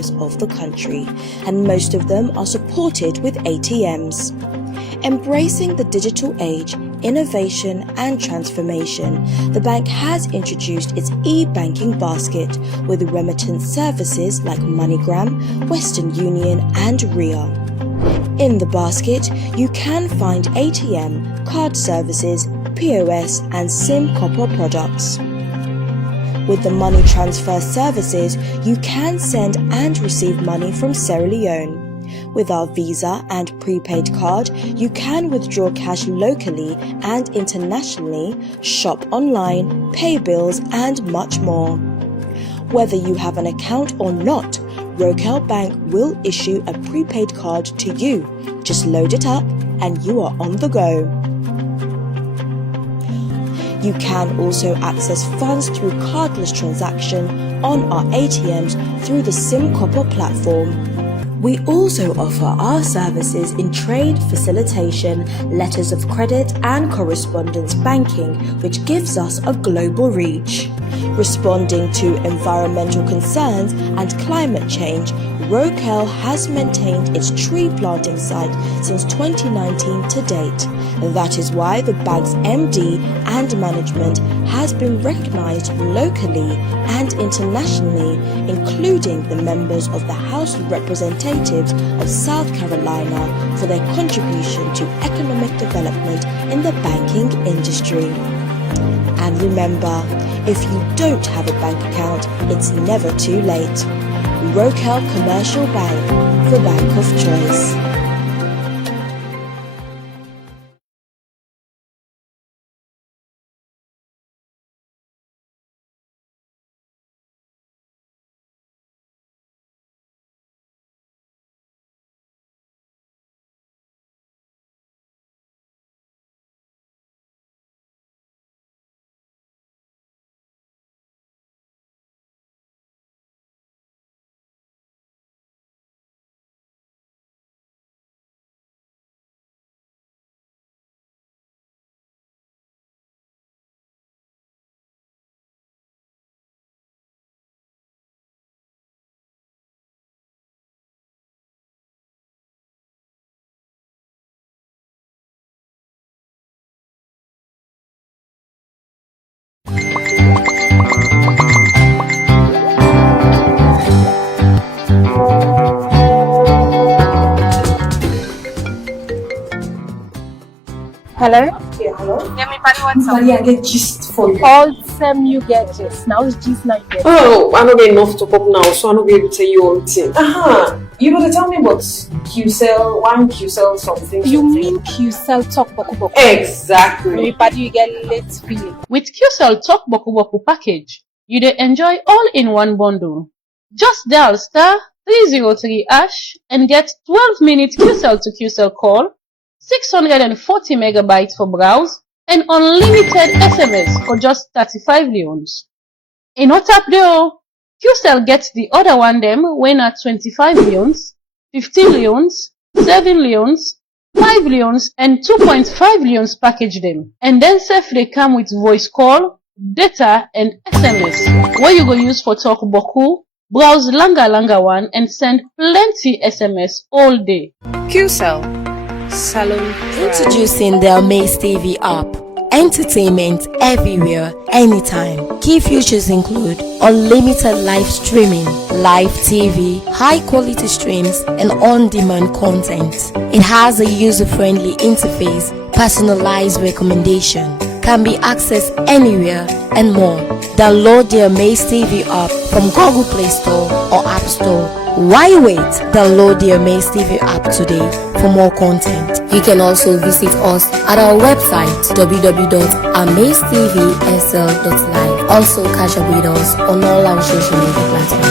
areas of the country, and most of them are supported with ATMs. Embracing the digital age, innovation and transformation, the bank has introduced its e-banking basket with remittance services like MoneyGram, Western Union and Ria. In the basket, you can find ATM, card services, POS and SIM copper products. With the money transfer services, you can send and receive money from Sierra Leone. With our Visa and prepaid card, you can withdraw cash locally and internationally, shop online, pay bills and much more. Whether you have an account or not, Rokel Bank will issue a prepaid card to you. Just load it up and you are on the go. You can also access funds through cardless transaction on our ATMs through the SimCopper platform. We also offer our services in trade facilitation, letters of credit and correspondence banking, which gives us a global reach. Responding to environmental concerns and climate change, Rokel has maintained its tree planting site since 2019 to date. That is why the bank's MD and management has been recognized locally and internationally, including the members of the House of Representatives of South Carolina for their contribution to economic development in the banking industry. And remember, if you don't have a bank account, it's never too late. Rokel Commercial Bank, the bank of choice. Hello? Yeah, hello? Yeah, me party what's up? Maria, I get gist for you. All time you get gist. Now it's gist now you get. Oh, I don't get enough to pop now, so I don't be able to tell you all things. You better tell me what QCell, one QCell something. You mean QCell Talk Boku Boku? Exactly. Me party you get late feeling. With QCell Talk Boku Boku package, you dey enjoy all in one bundle. Just dial *303# and get 12-minute QCell to QCell call, 640 megabytes for browse, and unlimited SMS for just 35 leones. E no tap there o! QCell gets the other one them when at 25 leones, 15 leones, 7 leones, 5 leones and 2.5 leones package them. And then sef they come with voice call, data and SMS where you go use for talk boku, browse langa one and send plenty SMS all day. QCell Salon Introducing the Amaze TV app. Entertainment everywhere, anytime. Key features include unlimited live streaming, live TV, high quality streams, and on-demand content. It has a user-friendly interface, personalized recommendation, can be accessed anywhere, and more. Download the Amaze TV app from Google Play Store or App Store. Why wait? Download the Amaze TV app today for more content. You can also visit us at our website www.amazetvsl.live. Also catch up with us on all our social media platforms.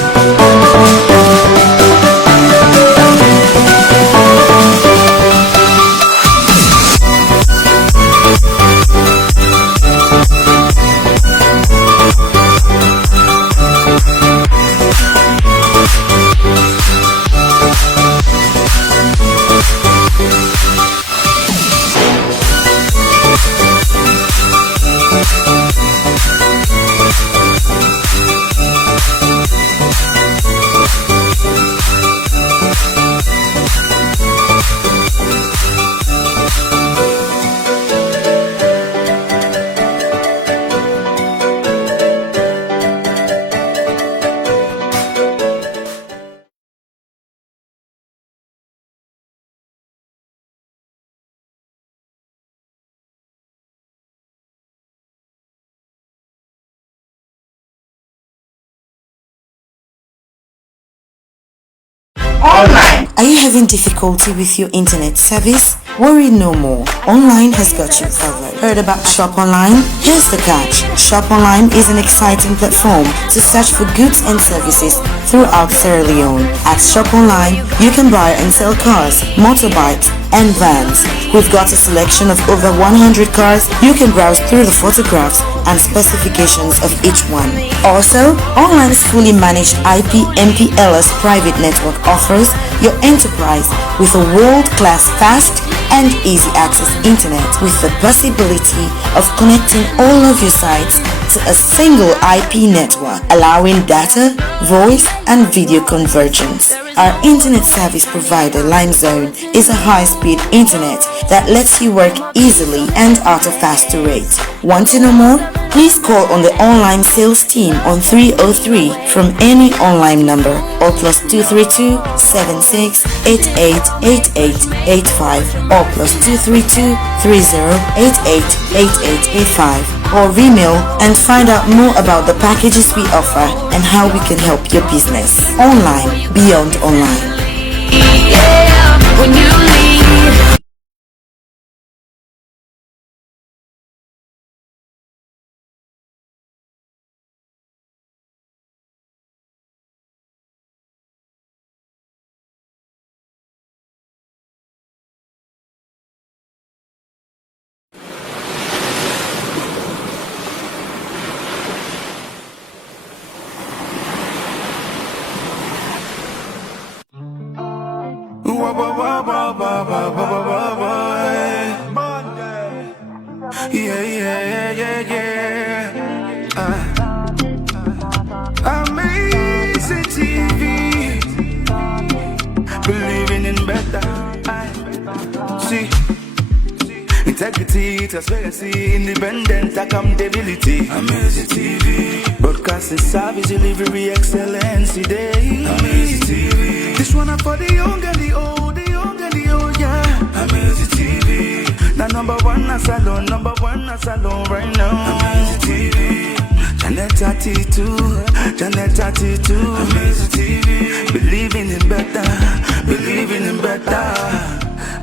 Online. Are you having difficulty with your internet service? Worry no more. Online has got you covered. Heard about Shop Online? Here's the catch. Shop Online is an exciting platform to search for goods and services throughout Sierra Leone. At Shop Online, you can buy and sell cars, motorbikes, and vans. We've got a selection of over 100 cars. You can browse through the photographs and specifications of each one. Also, Online's fully managed IP MPLS private network offers your enterprise with a world-class fast and easy access internet with the possibility of connecting all of your sites to a single IP network, allowing data, voice, and video convergence. Our internet service provider, LimeZone, is a high-speed internet that lets you work easily and at a faster rate. Want to know more? Please call on the online sales team on 303 from any online number or plus 232 76 88 8885 or plus 232 30 88 8885 or email and find out more about the packages we offer and how we can help your business. Online, beyond online. Amazing TV, believing in better. See, integrity, transparency, independent accountability. Amazing TV, broadcasting service, delivery, excellence. Day. Amazing TV, this one up for the young and the old, the young and the old, yeah. Amazing TV, now number one salon right now. Amazing TV. Channel 32, Channel 32. Amazing TV, believing in better, believing in better.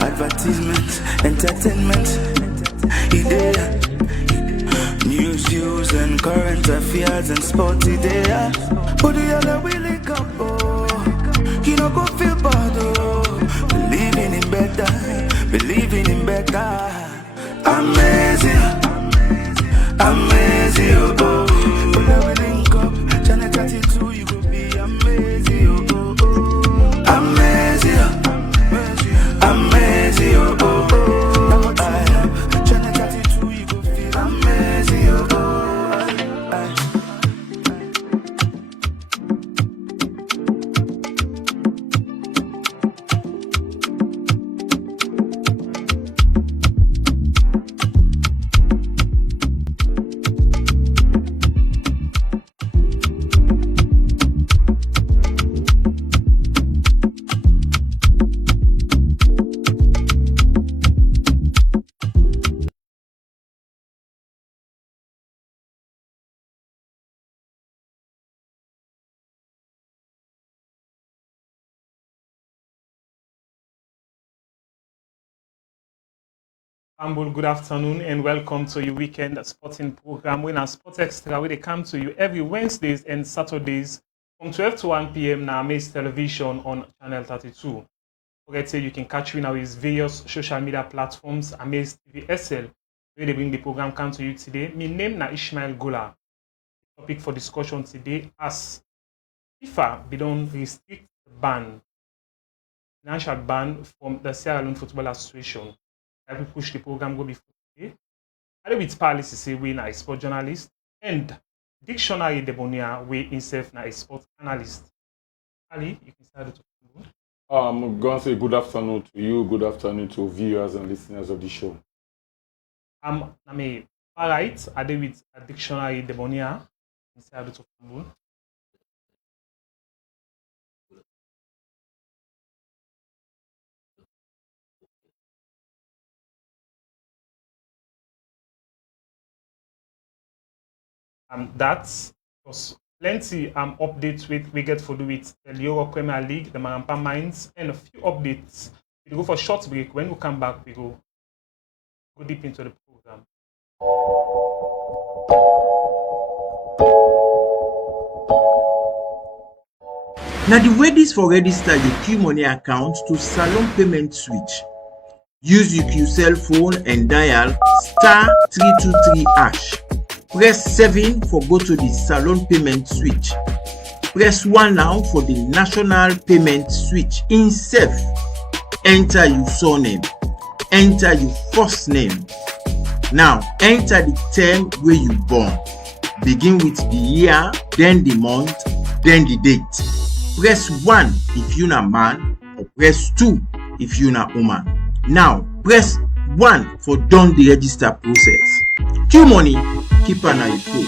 Advertisement, entertainment, idea, news, views, and current affairs and sport idea. But the other will link up, oh, you know go feel bad, oh. Believing in better, believing in better. Amazing, amazing, oh, oh. Channel 32, you go be amazing, oh, oh, oh. Amazing, amazing, oh, oh, oh. Channel 32, you go feel amazing, oh, oh. Good afternoon and welcome to your weekend sporting program. When our Sport Extra, where they come to you every Wednesdays and Saturdays from 12 to 1 p.m. now Amaze Television on Channel 32. Forget say you can catch me now with various social media platforms, Amaze TV SL, where they bring the program come to you today. My name na Ishmael Gola. The topic for discussion today as FIFA be don't restrict ban, financial ban from the Sierra Leone Football Association. I will push the program go before today. I with Palace say we na a sport journalist and Dictionary Debonia we himself na a sport analyst. Ali, you can start to I'm going to say good afternoon to you, good afternoon to viewers and listeners of the show. I'm all right. I did with a Dictionary Debonia. That's plenty updates we get for do with the Euro Premier League, the Marampa Mines, and a few updates. We'll go for a short break. When we come back, we go deep into the program. Now the way this for register your QMoney account to Salon Payment Switch. Use your QCell phone and dial *323#. Press 7 for go to the Salon Payment Switch. Press 1 now for the National Payment Switch. In safe, enter your surname. Enter your first name. Now enter the term where you born. Begin with the year, then the month, then the date. Press 1 if you're a man, or press 2 if you're a woman. Now press 1 for done the register process. QMoney, keep an eye on.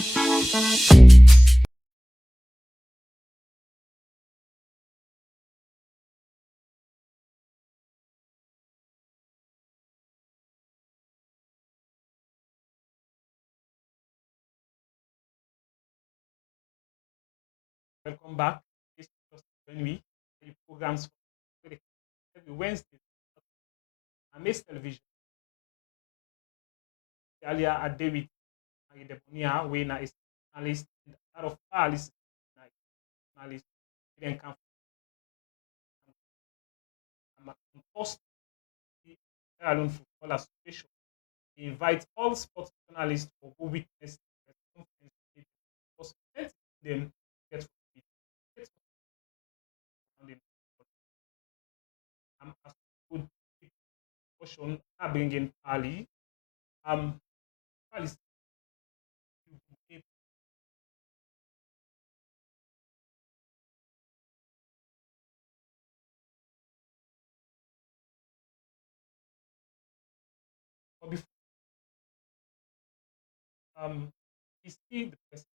Welcome back. This is just when we the programs every Wednesday. Amaze Television. Earlier a day with Debonia, when I analyst and a lot of analysts didn't come from first Alone Football Association. We invite all sports journalists to go witness the conference because them get as good portion are bringing Pali. Pali but before we see the president.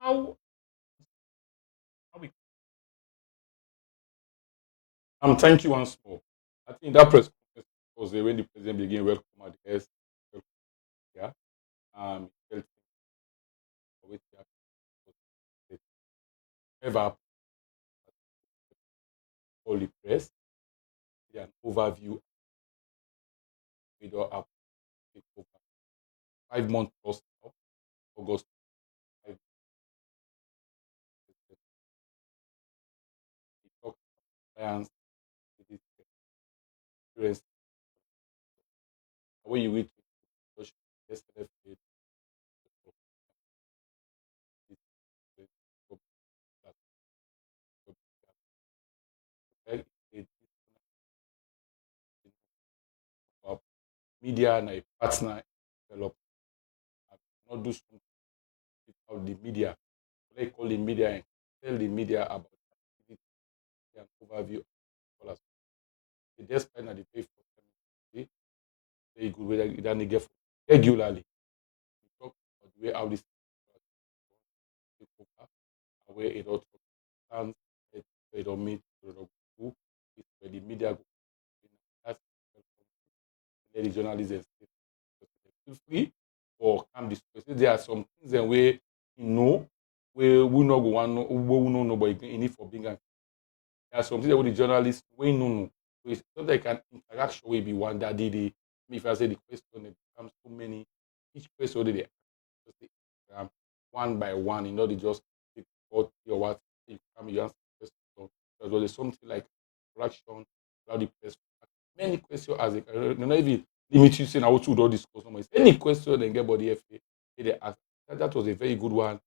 How we Thank you once more. I think that press conference was when the president began welcome at the guest. Yeah. Ever all the press, an overview. We don't have 5 months plus now, August. Clients, experience. When you read yesterday, media and a partner develop not do something without the media. They call the media and tell the media about an overview of all the despite that they pay for very good way that they get regularly. We talk about the way how this where it all stands, it don't meet who is where the media go. That's the journalism feel free or come discuss. There are some things that we know where we not go one we know nobody in it for being. There are some things that the journalists we know. So it's not like an interaction will be one that did. If I say the question, it becomes so many. Each question they one by one, they just pick out your what you come you answer the question. Because there's something like interaction, how the press many questions as a not even limit you saying I want to do this customer. Any question then get body FA they ask. That was a very good one.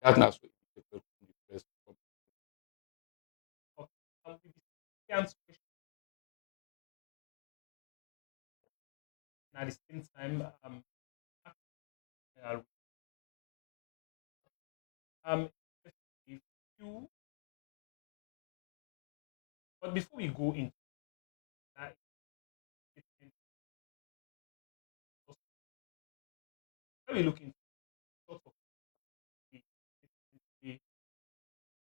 That's not so the press. At the same time, if you, but before we go into that, when we look into sort of the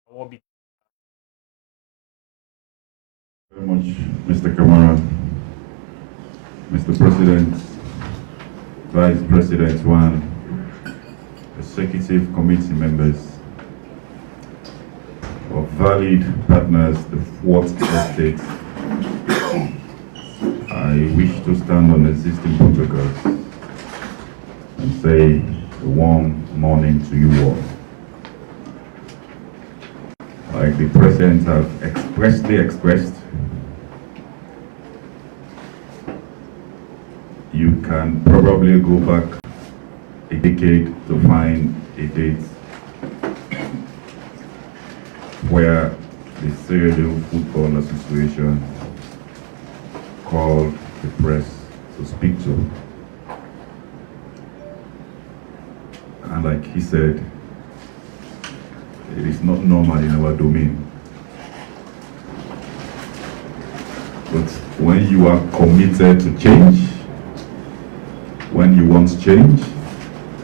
orbit, very much, Mr. Kamara, Mr. President, Vice President One, Executive Committee members, of valid partners, the Fourth Estate. I wish to stand on existing protocols and say a warm morning to you all. Like the President has expressly expressed, you can probably go back a decade to find a date where the Sierra Leone Football Association called the press to speak to. And like he said, it is not normal in our domain. But when you are committed to change, when you want change,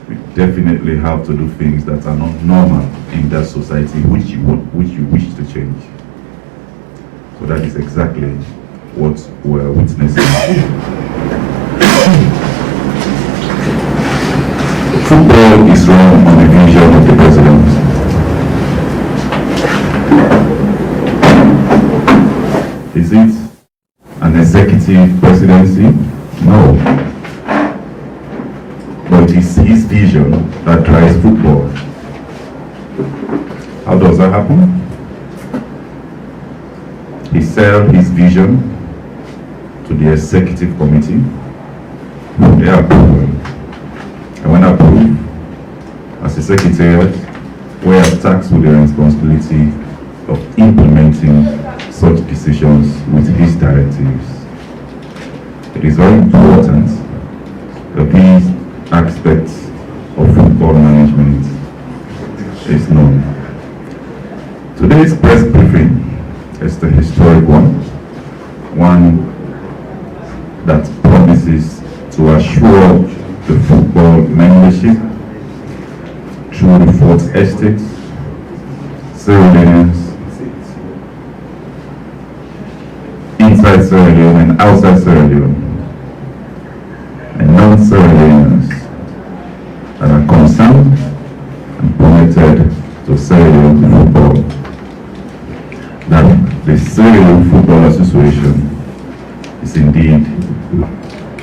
you definitely have to do things that are not normal in that society which you wish to change. So that is exactly what we're witnessing. Football is run on the vision of the president. Is it an executive presidency? No. But it is his vision that drives football. How does that happen? He sells his vision to the executive committee. They approve. And when approved, as a secretariat, we are tasked with the responsibility of implementing such decisions with his directives. It is very important that these aspects of football management is known. Today's press briefing is the historic one that promises to assure the football membership through the Fourth Estate, Sierra Leoneans, inside Sierra Leone and outside Sierra Leone, and non-Sierra Leoneans that are concerned and committed to Sierra Leone football, that the Sierra Leone Football Association is indeed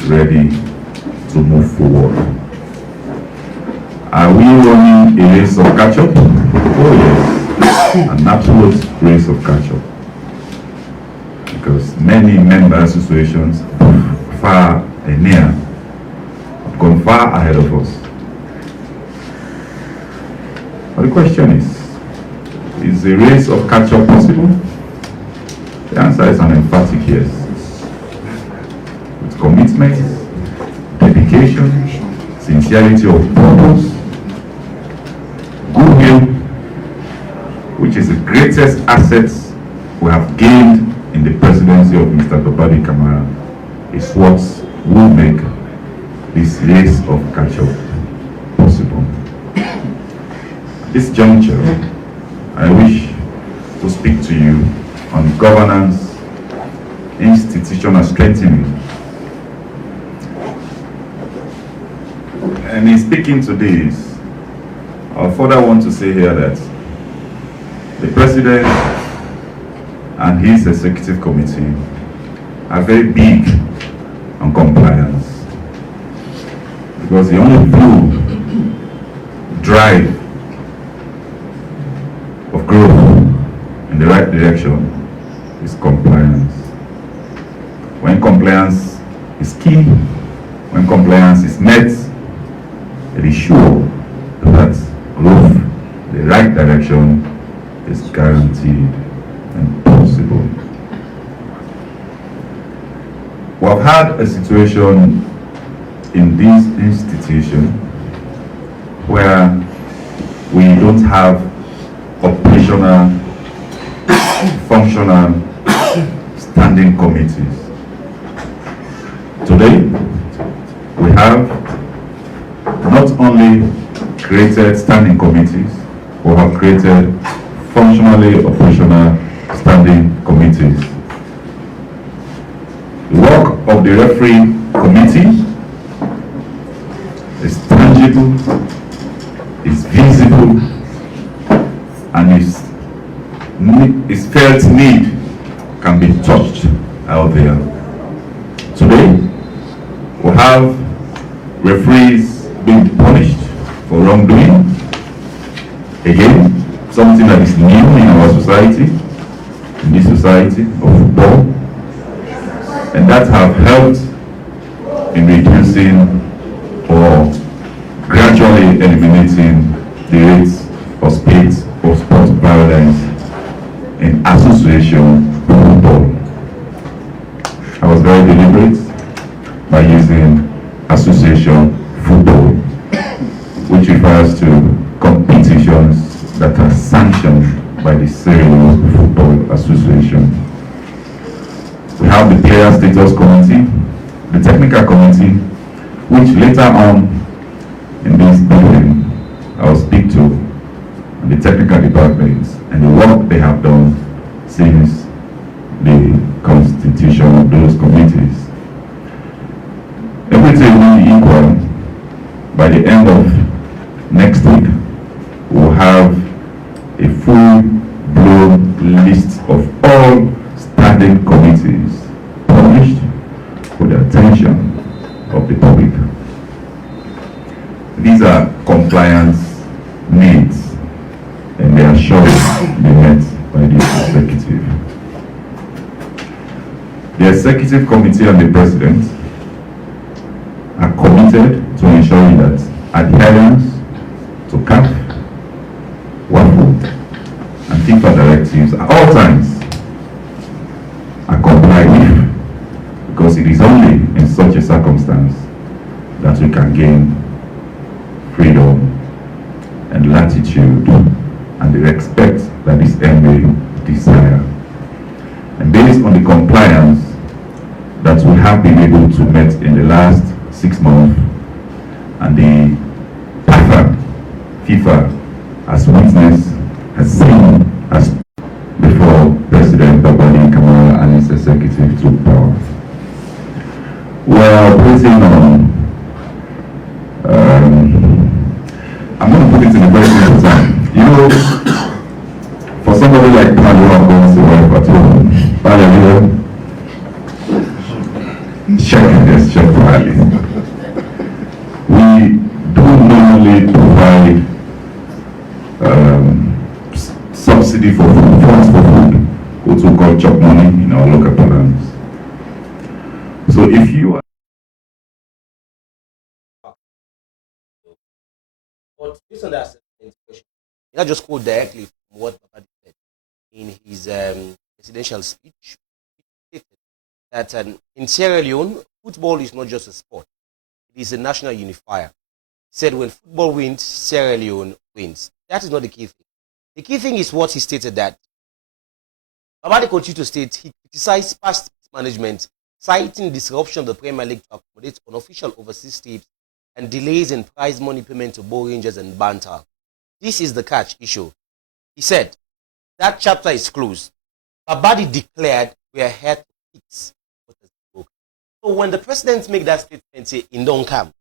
ready to move forward. Are we running a race of catch-up? Oh yes, an absolute race of catch-up. Because many member associations far and near have gone far ahead of us. But the question is the race of catch-up possible? The answer is an emphatic yes. With commitment, dedication, sincerity of purpose, goodwill, which is the greatest asset we have gained in the presidency of Mr. Babadi Kamara, is what will make this race of catch-up possible. At this juncture, I wish to speak to you on governance, institutional strengthening. And in speaking to this, I further want to say here that the president and his executive committee are very big on compliance, because the only true drive of growth in the right direction is compliance. When compliance is key, when compliance is met, it is sure that growth in the right direction is guaranteed and possible. We have had a situation in this institution where we don't have operational, functional standing committees. Today, we have not only created standing committees, we have created functionally operational standing committees. The work of the referee committee is tangible, is visible, and its felt need can be touched out there. Today, we have referees being punished for wrongdoing. Again, something that is new in our society, in this society of football, and that have helped in reducing or gradually eliminating the rates of sport violence in association football. I was very deliberate by using association football, which refers to competitions that are sanctioned by the Sierra Leone Football Association. We have the Player Status Committee, the Technical Committee, which later on in this building I will speak to, and the technical departments and the work they have done since the constitution of those committees. Everything will be equal. By the end of next week, we'll have a full-blown list of all standing committees published for the attention of the public. These are compliance needs, and they are sure to be met by the executive. The executive committee and the president are committed to ensuring that adherence to CAF, WAFU, and FIFA directives at all times are complied with, because it is only in such a circumstance that we can gain freedom and latitude and the respect that this MA desire. And based on the compliance that we have been able to meet in the last 6 months, and the pattern FIFA has witnessed, has seen as before President Babadi Kamara and his executive took power. We are operating on, I'm going to put it in a very simple time. You know, for somebody like Palo who goes to work at home, Palo, check rally. We do normally provide subsidy for food, funds for food, what we call chop money in our local parlance. So if you are but based on that assessment question, I just quote directly from what Babadi said in his presidential speech. He stated that in Sierra Leone, football is not just a sport, it is a national unifier. He said when football wins, Sierra Leone wins. That is not the key thing. The key thing is what he stated, that Babadi continued to state he criticized past management, citing disruption of the Premier League to accommodate unofficial overseas trips and delays in prize money payment to Bow Rangers and Banter. This is the catch issue. He said that chapter is closed. Babadi declared we are here to fix what has been broken. So when the president make that statement, say in don't come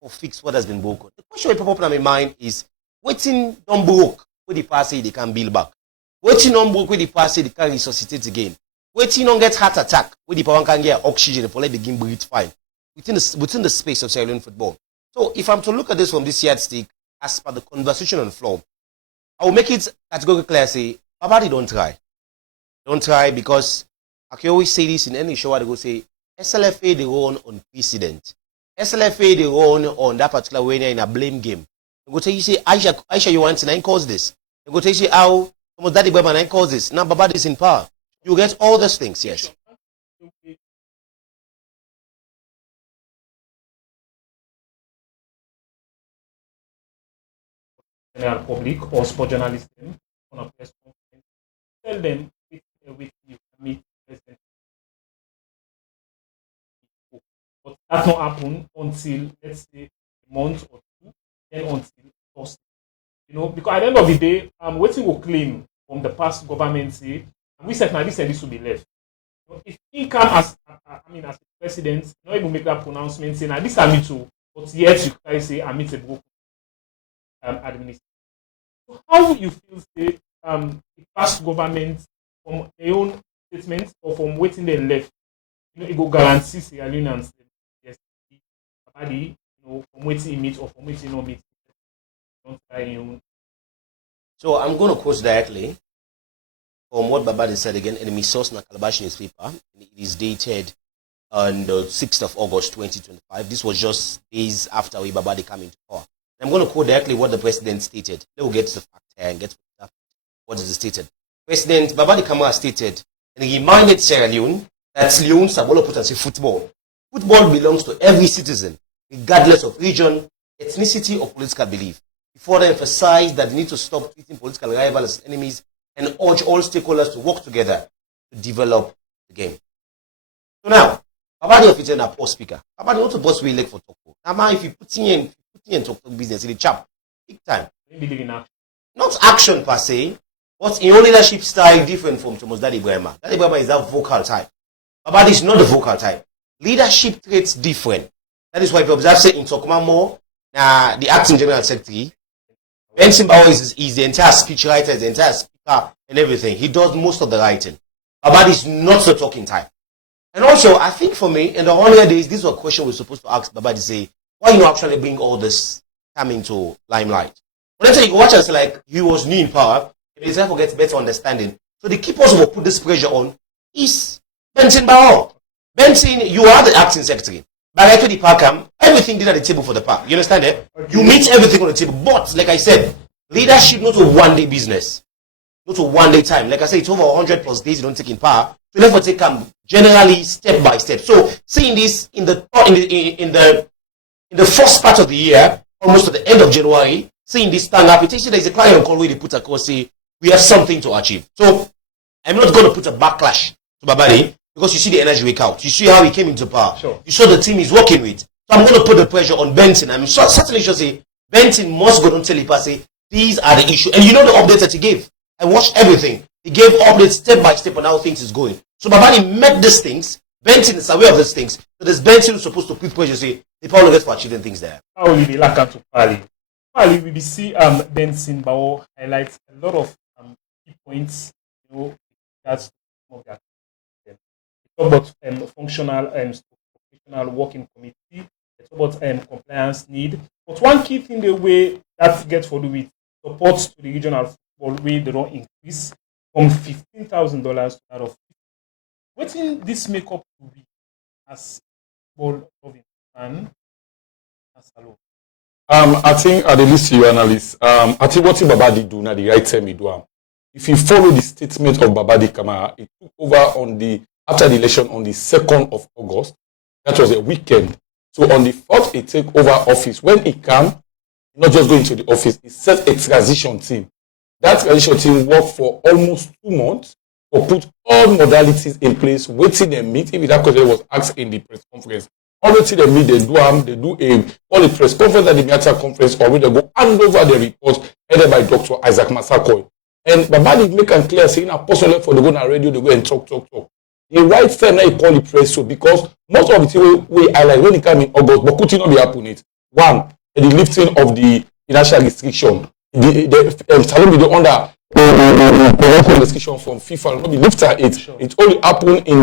or fix what has been broken, the question that pop up in my mind is waiting don't broke with the past say they can build back. Waiting on broke with the past say they can resuscitate again. Waiting on get heart attack with the power can get oxygen for let the game breathe fine within the space of Sierra Leone football. So if I'm to look at this from this yardstick, as per the conversation on the floor, I will make it categorically clear, say, Babadi don't try. Don't try, because I can always say this in any show where they go say, SLFA they run on precedent. SLFA they run on that particular way in a blame game. They go tell you, say, Aisha you want to 9 cause this. They go tell you, how almost Daddy Baba 9 cause this. Now Babadi is in power. You get all those things, yes. General public or sport journalists on a press conference, tell them a week you can meet President. But that not happen until, let's say, a month or two, then until Thursday. You know, because at the end of the day, waiting will claim from the past government say, and we said now this will be left. If he come as as a president, not even make that pronouncement saying, this are me too, but yet you try say I'm a broken administration. So how you feel say the past government from their own statements or from waiting they left, it go guarantee Sierra Leoneans yes, body, from waiting meet or from waiting no meet. Don't try your own. So I'm going to quote directly from what Babadi said again, and my source na Calabash newspaper. It is dated on the 6th of August 2025. This was just days after Babadi came into power. I'm going to quote directly what the president stated. Let me get to the fact here and get to what is stated. President Babadi Kamara stated and he reminded Sierra Leone that Leone Sabolo put and say football. Football belongs to every citizen, regardless of region, ethnicity, or political belief. He further emphasized that they need to stop treating political rivals as enemies and urge all stakeholders to work together to develop the game. So now, Babadi of a poor speaker. Babadi not to boss we like for talk. Now, if you put in talk business in the chap, big time. Not action per se, but in your leadership style different from Thomas Daddy Brema. Daddy Brema is that vocal type. Babadi is not the vocal type. Leadership traits different. That is why if you observe say in Tokuma more, the acting general secretary, Benson Bauer is the entire speechwriter, the entire speaker and everything. He does most of the writing. Babadi is not the talking type. And also, I think for me, in the earlier days, this was a question we're supposed to ask Babadi, say, why you actually bring all this coming to limelight? But let's say you watch us like he was new in power, and it's time to get better understanding. So the key person who put this pressure on is Benson Bauer. Benson, you are the acting secretary. But like the Parkham, everything did at the table for the park. You understand it? Okay. You meet everything on the table. But, like I said, leadership not a one-day business. Not a one-day time. Like I said, it's over 100 plus days you don't take in power. So therefore take generally step by step. So seeing this in the first part of the year, almost at the end of January, seeing this stand up, it is there is a client call where they put across say we have something to achieve. So I'm not going to put a backlash to Babadi because you see the energy wake out. You see how he came into power. Sure. You saw the team he's working with. So I'm going to put the pressure on Benson. I'm certainly sure say Benson must go and tell Ipa say these are the issues. And you know the updates that he gave. I watched everything. He gave updates step by step on how things is going. So Babadi met these things. Benson is aware of these things. So there's Benson who's supposed to put pressure say the power get for achieving things there. How will be like to Pali? Pali, we see Benson Bao highlights a lot of key points. That's some of that. Talk about functional professional working committee. Talk about compliance need. But one key thing the way that gets for do with support to the regional football way they don't increase from $15,000 to that of $50,000. What in this makeup to be as football loving fan as alone? I think at the least you analyst. I think what Babadi do now the right time he do. If you follow the statement of Babadi Kamara, it took over after the election on the 2nd of August. That was a weekend. So on the 4th, he take over office. When he came, not just going to the office, he set a transition team. That transition team worked for almost 2 months to put all modalities in place, waiting them meet. If that question was asked in the press conference, already they meet, they do a press conference at the Miata conference, or they go hand over the report headed by Dr. Isaac Massakoy. And Babadi make it clear, saying a person for the go on radio, they go and talk. The right time now he call the press so because most of the thing we highlight when it came in August, but could not be happening. One, the lifting of the financial restriction. The Salon be under the restriction from FIFA, not be lifted it. Sure. It only happened in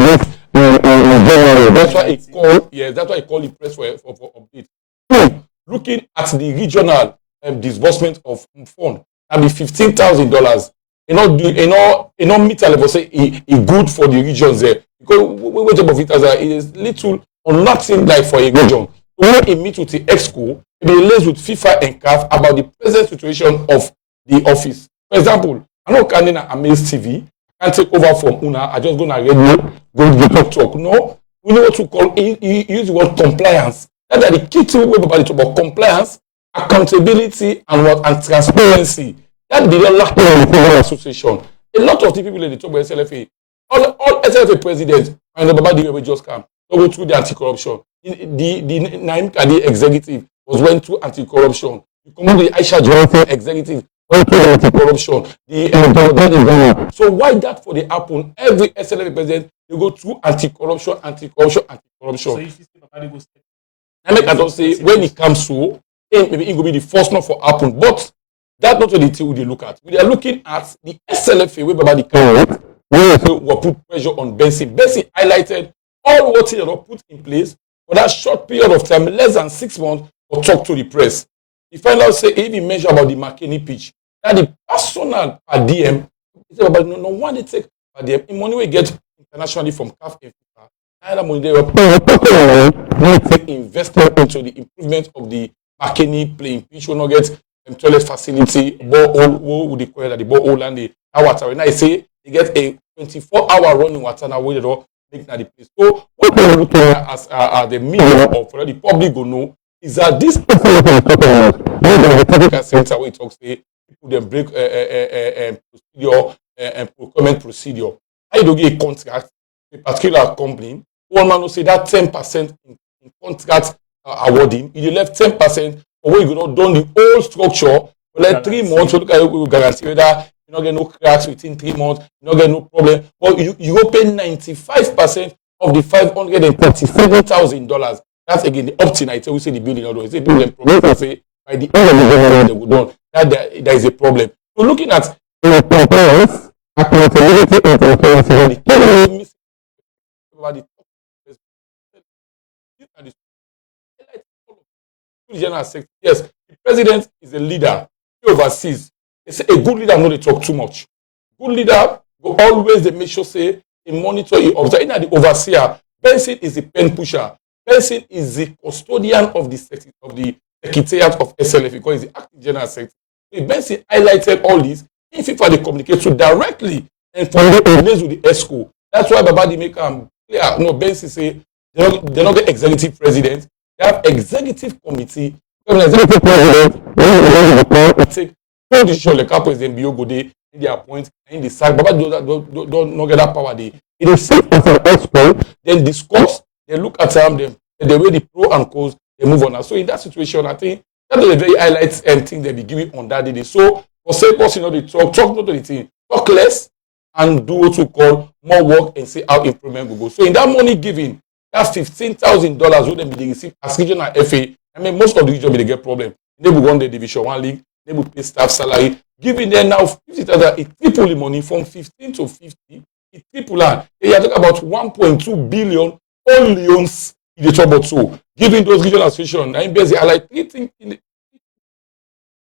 January. That's why he called the press for update. Two, looking at the regional disbursement of fund, that be $15,000. You know, meet a level say it good for the regions there. Because we talk of it as it is little or nothing like for a region. So when he meet with the EXCO, he be liaised with FIFA and CAF about the present situation of the office. For example, I know Canada Amaze TV can take over from Una. I just go on radio, go to talk. No, we know what to call. He use the word compliance. That's the key thing we talk about compliance, accountability, and transparency. That didn't lack in the association. A lot of the people in the talk about SLFA, all SLFA presidents and the Babadi will just come. They go through the anti-corruption. The Naim Kadi executive went through anti-corruption. The Aisha Johnson executive anti-corruption, the so why that for the happen? Every SLF president they go through anti-corruption. So if you see Babadi go step. I make I don't say when it comes to maybe it will be the first one for happen, but that's not what the thing they look at. We are looking at the SLFA where Babadi come will put pressure on Benson. Benson highlighted all what he had put in place for that short period of time, less than 6 months, or talk to the press. He found out say if he measure about the McKinney pitch, that the personal per DM, about no one they take per DM. In money we get internationally from CAF and FIFA, either money they were invested into the improvement of the McKinney playing pitch. We not get toilet facility, borehole, what would they call it, the borehole and the water. And I say they get a 24-hour running water now where they don't make that the place. So what we're looking at as the media or for the public will know is that this center where it talks say people then break procedure and procurement procedure. How you get a contract with a particular company? One man will say that 10% in contract awarding, you left 10% for where you not done the whole structure for like 3 months. So look at we guarantee whether you not get no cracks within 3 months, you not get no problem. But you go pay 95% of the $537,000. That's again the up to night. We say the building although it's a building problem. Say by the end of the year they would done. That there is a problem. So looking at general sector. Yes, the president is a leader. He oversees. They say a good leader no they talk too much. Good leader will always they make sure say he monitor, he observe. In the overseer, Benson is the pen pusher. Benson is the custodian of the secretariat of SLF because he's the acting general secretary. So Benson highlighted all this. In FIFA they communicate to directly and from the with the ESCO. That's why Babadi make clear. No, Benson say they're not the executive president. They have executive committee. Executive president take full decision. The cap president Biogode in the appoint in the sack. Baba don't get that power. They sit as an expert, then discuss. They look at them. They weigh the pro and cons. They move on. So in that situation, I think that is a very highlights and thing they be giving on that day. So for say person, they talk not to the thing, talk less and do what we call more work and see how improvement will go. So in that money given. That's $15,000 would then be received as regional FA. I mean, most of the region they get problem. They will run the Division 1 league. They will pay staff salary. Giving them now 50,000, it triple the money from 15 to 50. It triple and they are talking about 1.2 billion all loans in the trouble too. Giving those regional associations, I mean, are like 3 things in the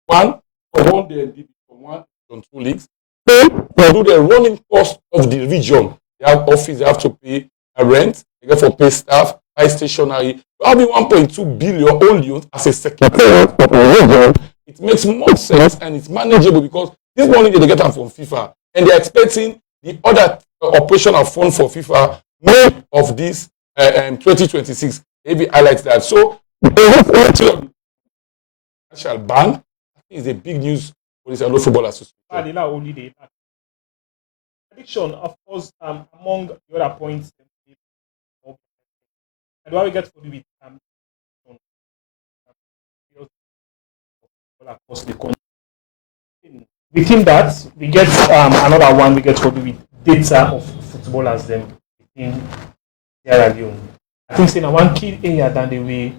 one for one the Division 1 on 2 leagues. They do the running cost of the region. They have office, they have to pay a rent. They get for pay staff, buy stationery. Having 1.2 billion only as a secretary of the region, it makes more sense and it's manageable because this money they get them from FIFA and they're expecting the other operational fund for FIFA May of this 2026. Maybe highlight that. So the national ban is a big news for this football association. Only the prediction, of course, among the other points. And what we get for the across the country. Within that, we get another one we get for the data of footballers them in Sierra Leone. I think saying one key area that they way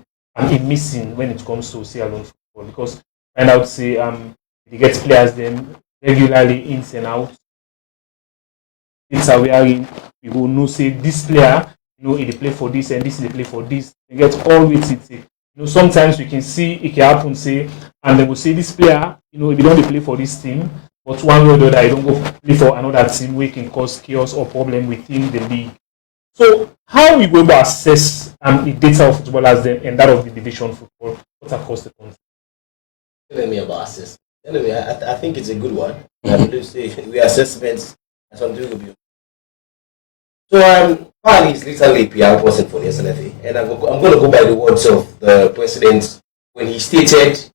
missing when it comes to Sierra Leone football because find out say they get players them regularly in and out. It's a where we will know say this player. You know, they play for this and this is they play for this. They get always it. You know, sometimes we can see it can happen, say, and they will say this player, you know, if you don't play for this team, but one way or the other, you don't go play for another team, we can cause chaos or problem within the league. So, how are we going to assess the data of footballers then and that of the division football? What's across the country? Telling me about assess. Anyway, I think it's a good one. I believe say we assessments as I'm doing with you. So Pali is literally a PR person for the SLFA, and I'm going to go by the words of the president when he stated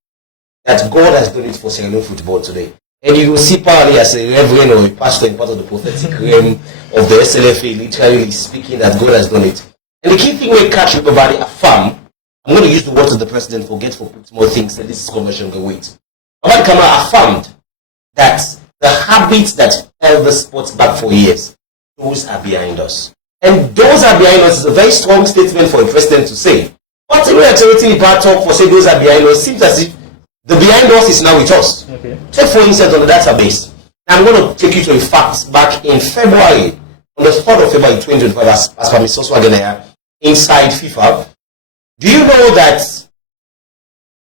that God has done it for Sierra Leone football today. And you will see Pali as a reverend or a pastor in part of the prophetic realm of the SLFA, literally speaking that God has done it. And the key thing we catch everybody affirm, I'm going to use the words of the president, forget for more things, and this is commercial, go wait. Babadi Kamara affirmed that the habits that held the sport back for years, those are behind us. And those are behind us is a very strong statement for a president to say. But when accelerating the part talk for say those are behind us, seems as if the behind us is now with us. Okay. Take for instance on the database. Now I'm going to take you to a fact back in February, on the 3rd of February 2025, as per Mr. Swagener, inside FIFA. Do you know that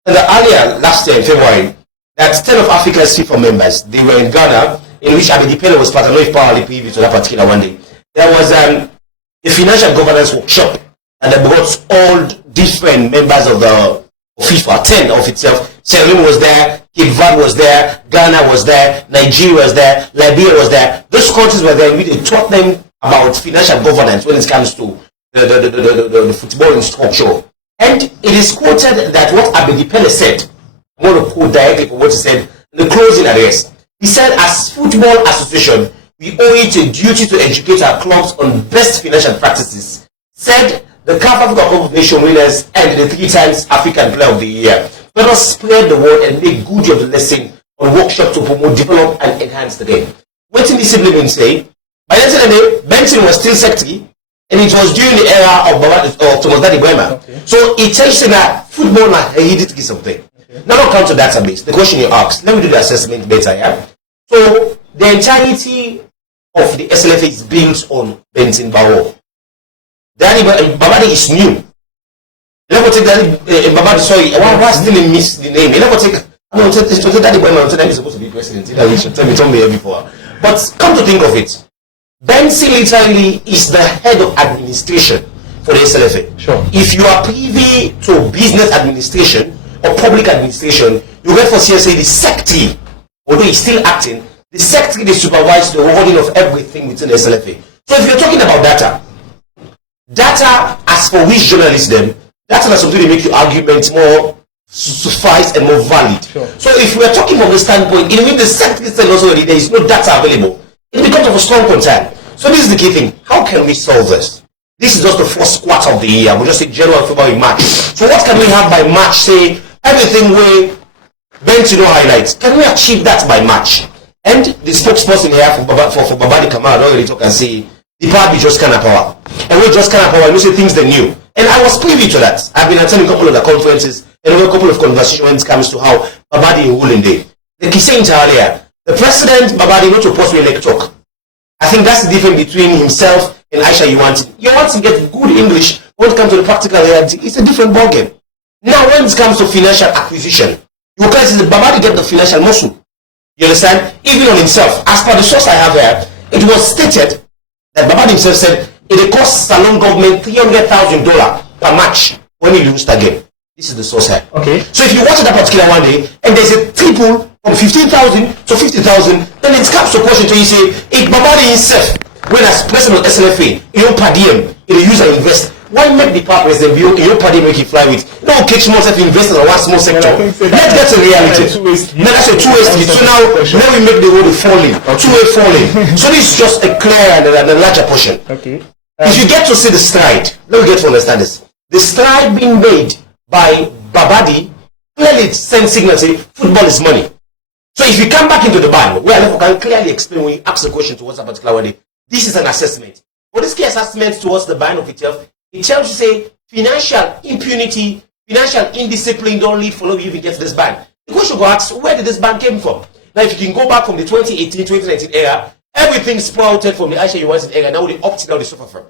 earlier last year in February, that 10 of Africa's FIFA members, they were in Ghana, in which Abedi Pele was part of the power preview to that particular one day. There was a financial governance workshop, and they brought all different members of the FIFA, 10 of itself. Sierra Leone was there, Cape Verde was there, Ghana was there, Nigeria was there, Liberia was there. Those countries were there, and we taught them about financial governance when it comes to the football structure. And it is quoted that what Abedi Pele said, I'm going to quote directly from what he said in the closing address. He said, as football association, we owe it a duty to educate our clubs on best financial practices. Said the CAF Africa Cup of Nations winners and the 3 times African Player of the Year. Let us spread the word and make good of the lesson on workshop to promote, develop, and enhance the game. What in discipline say? By the time Benson was still secretary, and it was during the era of Thomas Daddy Bremer. Okay. So it tells you that football now he did something. Okay. Now don't come to database. The question you asked, let me do the assessment better, yeah? So the entirety of the SLFA is built on Benson Bawo. Babadi is new. You never take that Babadi, sorry, why still miss the name? You never take Daddy Bremer, he's supposed to be president. You tell me here before. But come to think of it, Benson literally is the head of administration for the SLFA. Sure. If you are privy to business administration or public administration, you get for CSA the secretary, although he's still acting, the secretary they supervise the holding of everything within the SLFA. So if you're talking about data as for which journalism, data is something to make your argument more suffice and more valid. Sure. So if we are talking from the standpoint, in the secretary said also already there is no data available, it becomes of a strong concern. So this is the key thing. How can we solve this? This is just the first quarter of the year. We'll just say January, February, March. So what can we have by March? Say everything we Benson highlights. Can we achieve that by March? And the spokesperson here for Babadi Kamara already talk and say the power be just kind of power. And we just kind of power, and we say things they new. And I was privy to that. I've been attending a couple of the conferences and a couple of conversations when it comes to how Babadi is ruling day. Like he said earlier, the president Babadi not supposed to elect talk. I think that's the difference between himself and Aisha Yuwanti. Yuwanti get good English. When it comes to the practical reality, it's a different ballgame. Now, when it comes to financial acquisition, you can see the Babadi get the financial muscle. You understand? Even on himself. As per the source I have here, it was stated that Babadi himself said it costs Salon government $300,000 per match when he loses that game. This is the source here. Okay. So if you watch that particular one day, and there's a triple from 15,000 to 50,000, then it comes to a question to you say, if Babadi himself, when as president of SLFA, you don't per diem, you use and invest, why make the power president be okay, you don't per diem make it fly with? No, catch myself invest in one small sector. Let's get to reality. Now that's a two-way street. So now we make the road falling, two-way falling. So this is just a clear and a larger portion. Okay. If you get to see the stride, let me get to understand this. The stride being made by Babadi clearly sends signal saying football is money. So if you come back into the Bible, where I can clearly explain when you ask a question towards a particular one, this is an assessment. For this key assessment towards the Bible of itself, it tells you say financial impunity, financial indiscipline don't lead for you even get to this ban. The question go ask, where did this ban came from? Now if you can go back from the 2018-2019 era, everything sprouted from the Aisha Yuwanti era, now they opted out the suffer from.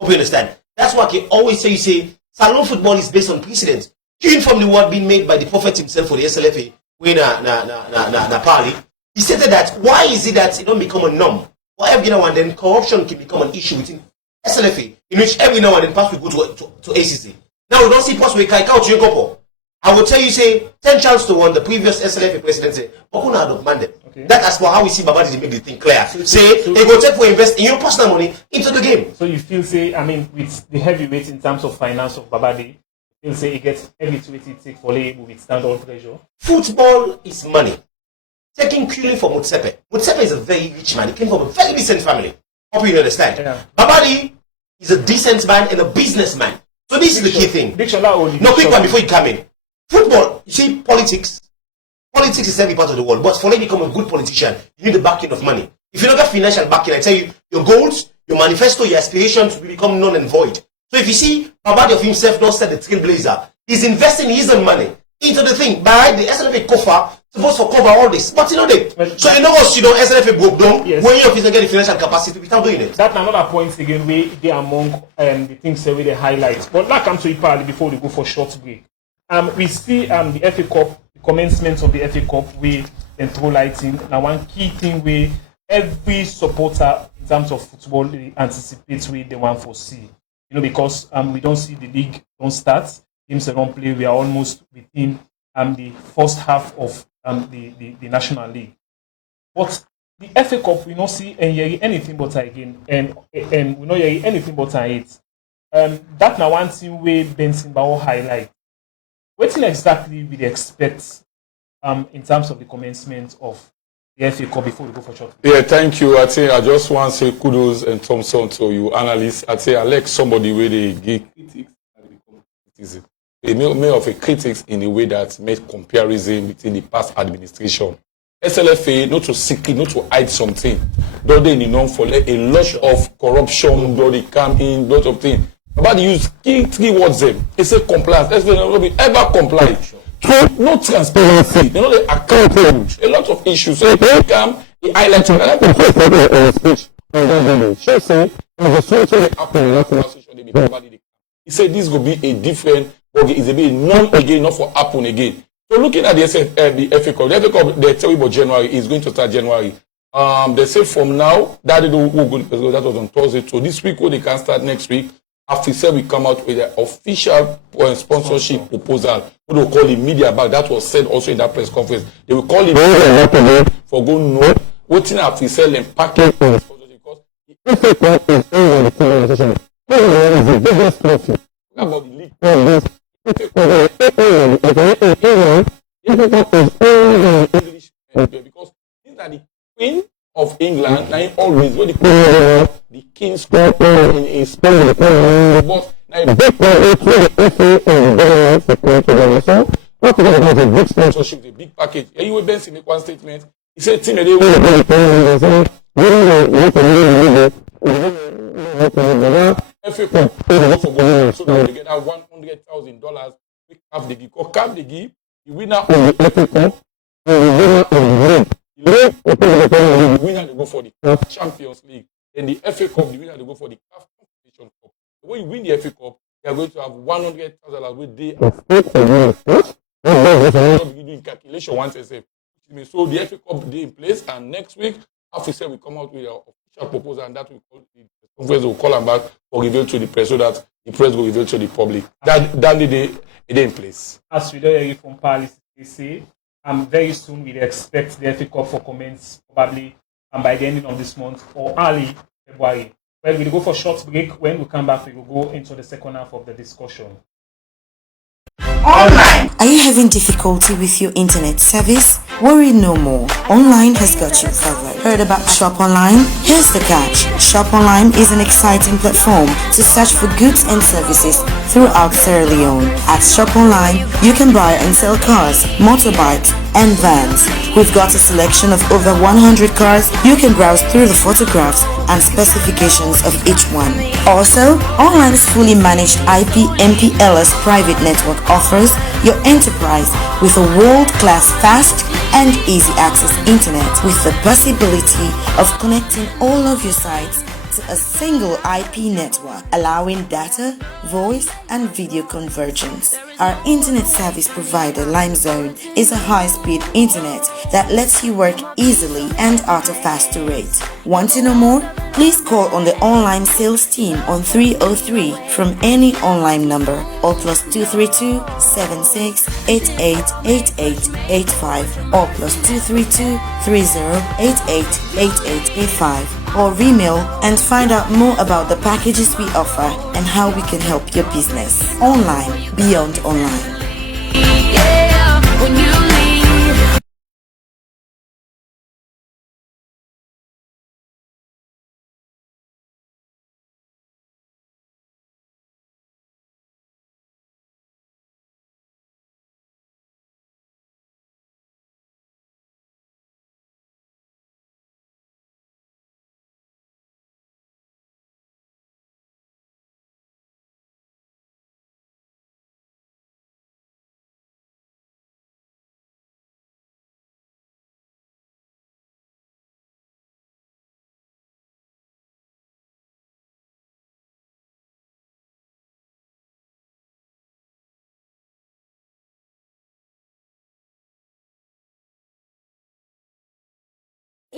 Hope you understand. That's why I can always say, you say, Salon football is based on precedent. Even from the word being made by the prophet himself for the SLFA, when Pali, he stated that why is it that it don't become a norm? For every now and then corruption can become an issue within SLFA, in which every now and then pass we go to ACC. Now we don't see pass we kai count to Yokopo. I will tell you say 10 chance to 1 the previous SLFA president say Okuna had mandate. Okay. That as for how we see Babadi make the thing clear. Say they go take for invest in your personal money into the game. So you feel say with the heavyweight in terms of finance of Babadi, you'll say it gets every 280 for able with stand all pressure. Football is money. Taking purely from Mutsepe. Mutsepe is a very rich man. He came from a very decent family. Hope you understand. Yeah. Babadi is a decent man and a businessman. So this is the key thing. No, quick one before you come in. Football, you see politics, Politics is every part of the world, but for you to become a good politician, you need the backing of money. If you don't get financial backing, I tell you, your goals, your manifesto, your aspirations will become null and void. So if you see Babadi of himself don't set the trailblazer, he's investing his own money into the thing. By the SNFA cover, supposed to cover all this. But you know they. So you know what, SNFA broke down, yes. When you're get the financial capacity, we start doing it. That's another point again, where they among the things that they highlight. But like I'm to Ipali before we go for short break. We see the FA Cup, the commencement of the FA Cup, we then throw lighting. Now one key thing where every supporter in terms of football they anticipate where they want to see. Because we don't see the league don't start, games don't play, we are almost within the first half of the National League. But the FA Cup we don't see anything but again, and we don't hear anything but it. That now one thing where Benson Bao highlight. What exactly we expect in terms of the commencement of the FA Cup before we go for short? Yeah, thank you. I think I just want to say kudos and Thompson to you analysts. I say I like somebody where they give critics and become criticism. They may of a critics in a way that made comparison between the past administration. SLFA, not to secret, not to hide something. Though they known for a lot of corruption, though they come in, lot of things. About the use three words them. They say compliance. SLFA will be ever comply. No transparency. They know they accountable. A lot of issues. So they come, they highlight to he said this will be a different, it's a bit non again, not for happen again. So looking at the FA Cup, they tell you about January, is going to start January. They say from now, that was on Thursday. So this week, they can start next week. After said we come out with an official sponsorship proposal. What they call the media back. That was said also in that press conference. They will call it for go no. What in after sell and package for sponsorship because the FA Cup is the organization. The biggest profit. About the league. Because these are the Queen of England, and always when the King's Cup in Spain, but now a big sponsorship, a big package. And you will Benson make one statement. He said, "Team, they will." FA Cup so that they get that $100,000 we have the give. Or cap the give the winner of the FA Cup, the winner they go for the CAF Champions League, and the FA Cup the winner they go for the CAF Competition Cup. So when you win the FA Cup, you are going to have $100,000 with day of doing calculation once a say. So the FA Cup day in place, and next week, after we come out with an official proposal, and that we call the conference will call them back for reveal to the press so that the press will reveal to the public. That the day in place. As we don't hear from Paris, they say, very soon we expect the FA Cup for comments probably by the ending of this month or early February. Well, we'll go for a short break. When we come back, we will go into the second half of the discussion. Online. Are you having difficulty with your internet service? Worry no more. Online has got you covered. Heard about Shop Online? Here's the catch. Shop Online is an exciting platform to search for goods and services throughout Sierra Leone. At Shop Online, you can buy and sell cars, motorbikes, and vans. We've got a selection of over 100 cars. You can browse through the photographs and specifications of each one. Also, Online's fully managed IP MPLS private network offers your enterprise with a world-class fast and easy access internet with the possibility of connecting all of your sites to a single IP network, allowing data, voice, and video convergence. Our internet service provider, Limezone, is a high-speed internet that lets you work easily and at a faster rate. Want to know more? Please call on the online sales team on 303 from any online number or +232 76 88 8885 or +232 30 88 8885 or email and find out more about the packages we offer and how we can help your business. Online, beyond online.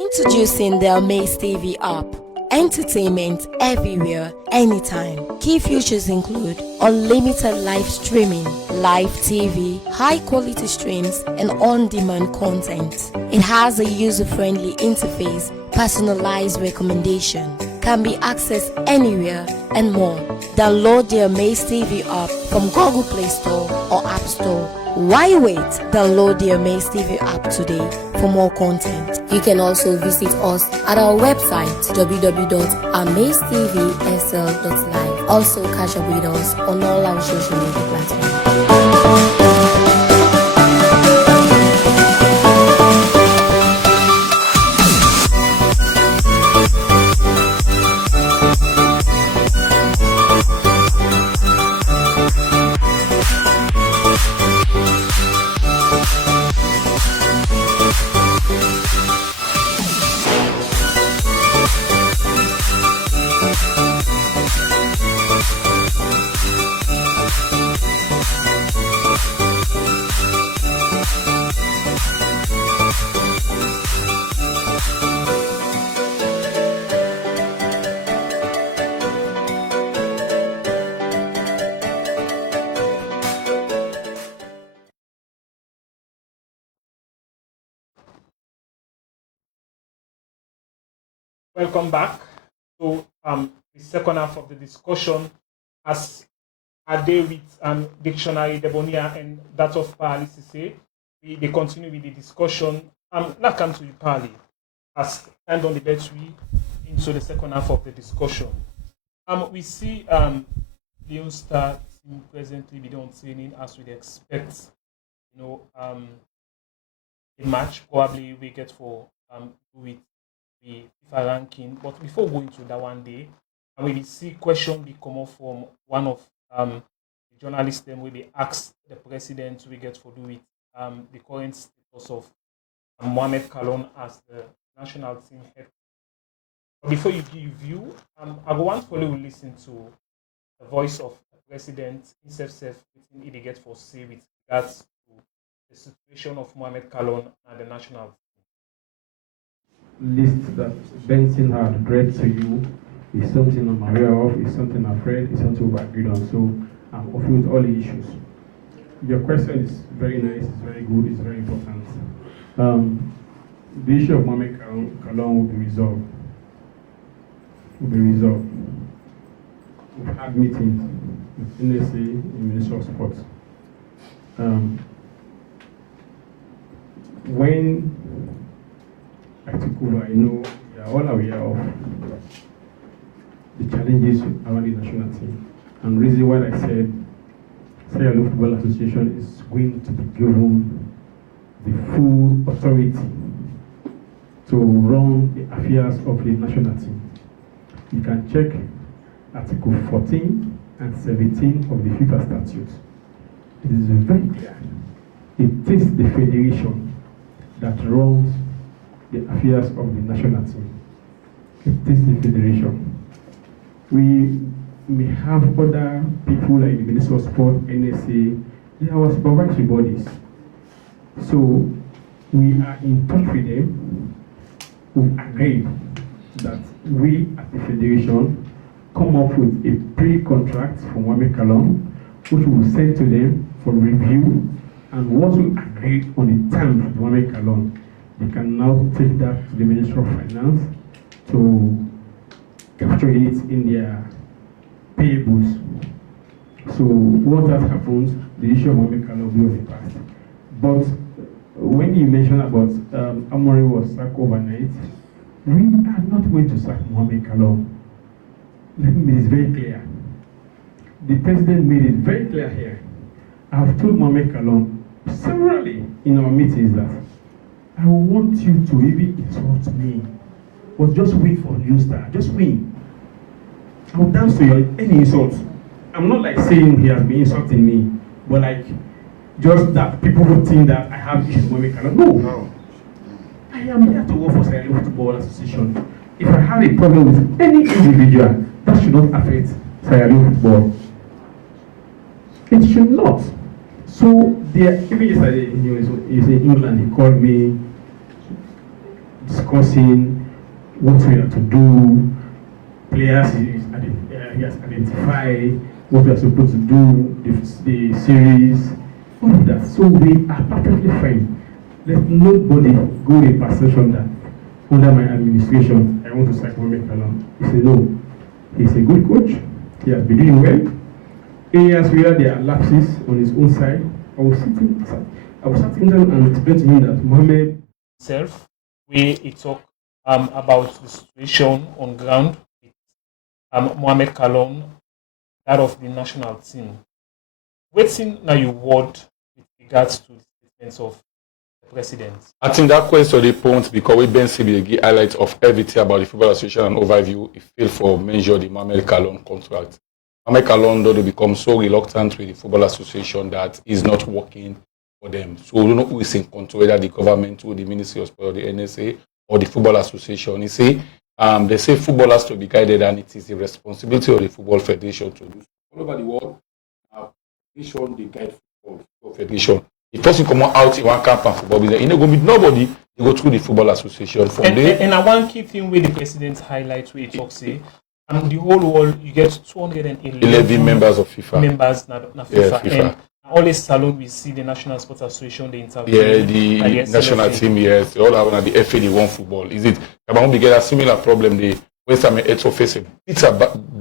Introducing the Amaze TV app. Entertainment everywhere, anytime. Key features include unlimited live streaming, live TV, high quality streams, and on-demand content. It has a user-friendly interface, personalized recommendation, can be accessed anywhere, and more. Download the Amaze TV app from Google Play Store or App Store. Why wait? Download the Amaze TV app today for more content. You can also visit us at our website www.amazetvsl.live. Also catch up with us on all our social media platforms. Welcome back to the second half of the discussion. As Ade with Dictionary Debonia and that of Pali Sise, they continue with the discussion. Now come to you, Pali, as and on the battery into the second half of the discussion. We see Leon Star team presently be done training as we'd expect. The match probably we get for with the FIFA ranking. But before going to that one day, and we see question be come up from one of the journalists them where they ask the president we get for do with the current status of Mohamed Kalon as the national team head. But before you give your view, I go want to follow listen to the voice of the president himself within he get for say with regards to the situation of Mohamed Kalon and the national team. List that Benson had read to you is something I'm aware of, is something I've read, is something we've agreed on. So I'm open with all the issues. Your question is very nice, it's very good, it's very important. The issue of Mohamed Kalon will be resolved. We've had meetings with NSA and Ministry of Sports. When I took over, I know we are all aware of the challenges around the national team. And the reason why I said Sierra Leone Football Association is going to be given the full authority to run the affairs of the national team. You can check Article 14 and 17 of the FIFA statute. It is very clear. It is the federation that runs the affairs of the national team. It is the federation. We may have other people like the Ministry of Sport, NSA, they are our supervisory bodies. So we are in touch with them. We agreed that we at the federation come up with a pre-contract for Mohamed Kalon, which we will send to them for review. And once we agree on the terms with Mohamed Kalon, they can now take that to the Ministry of Finance to capture it in their payables. So once that happens, the issue of Mohamed Kalon will be of the past. But when you mentioned about Amorim was sacked overnight, we are not going to sack Mohamed Kalon. Let me make this very clear. The president made it very clear here. I have told Mohamed Kalon severally in our meetings that I want you to even insult me, but just wait for New Star. Just win. I will dance to your any insult. I'm not like saying he has been insulting me, but like just that people would think that I have issues with Mohamed Kalon. No. I am here to work for Sierra Leone Football Association. If I have a problem with any individual, that should not affect Sierra Leone football. It should not. So there, even yesterday, he was in England, he called me discussing what we are to do. Players he has identified what we are supposed to do, the series, all of that. So we are perfectly fine. Let nobody go a perception that under my administration I want to sack Mohamed Kalon. He said no. He's a good coach. He has been doing well. Areas where there are lapses on his own side, I was sitting down and explained to him that Mohamed himself, where he talked about the situation on ground with Mohamed Kalon, that of the national team. Waiting now you word with regards to the statements of the president. I think that question they point because we Ben CBA highlights of everything about the Football Association and overview. It failed for measure the Mohamed Kalon contract. Mohamed Kalon though become so reluctant with the Football Association that is not working for them. So we don't know who is in control, whether the government or the Ministry of Sport or the NSA or the Football Association. You see, they say football has to be guided and it is the responsibility of the Football Federation to do. All over the world, federation, they guide football federation. The person come out in one camp and football business, you know, go meet nobody, you go through the Football Association from there. And one key thing where the president highlights where he talks, the whole world, you get 211 members of FIFA. Members na FIFA. Yeah, FIFA. And always salon we see the National Sports Association, the interview. Yeah, the national team, yes. All have on the FA, they want football. Is it? Cameroon they get a similar problem. The West Ham also face a bitter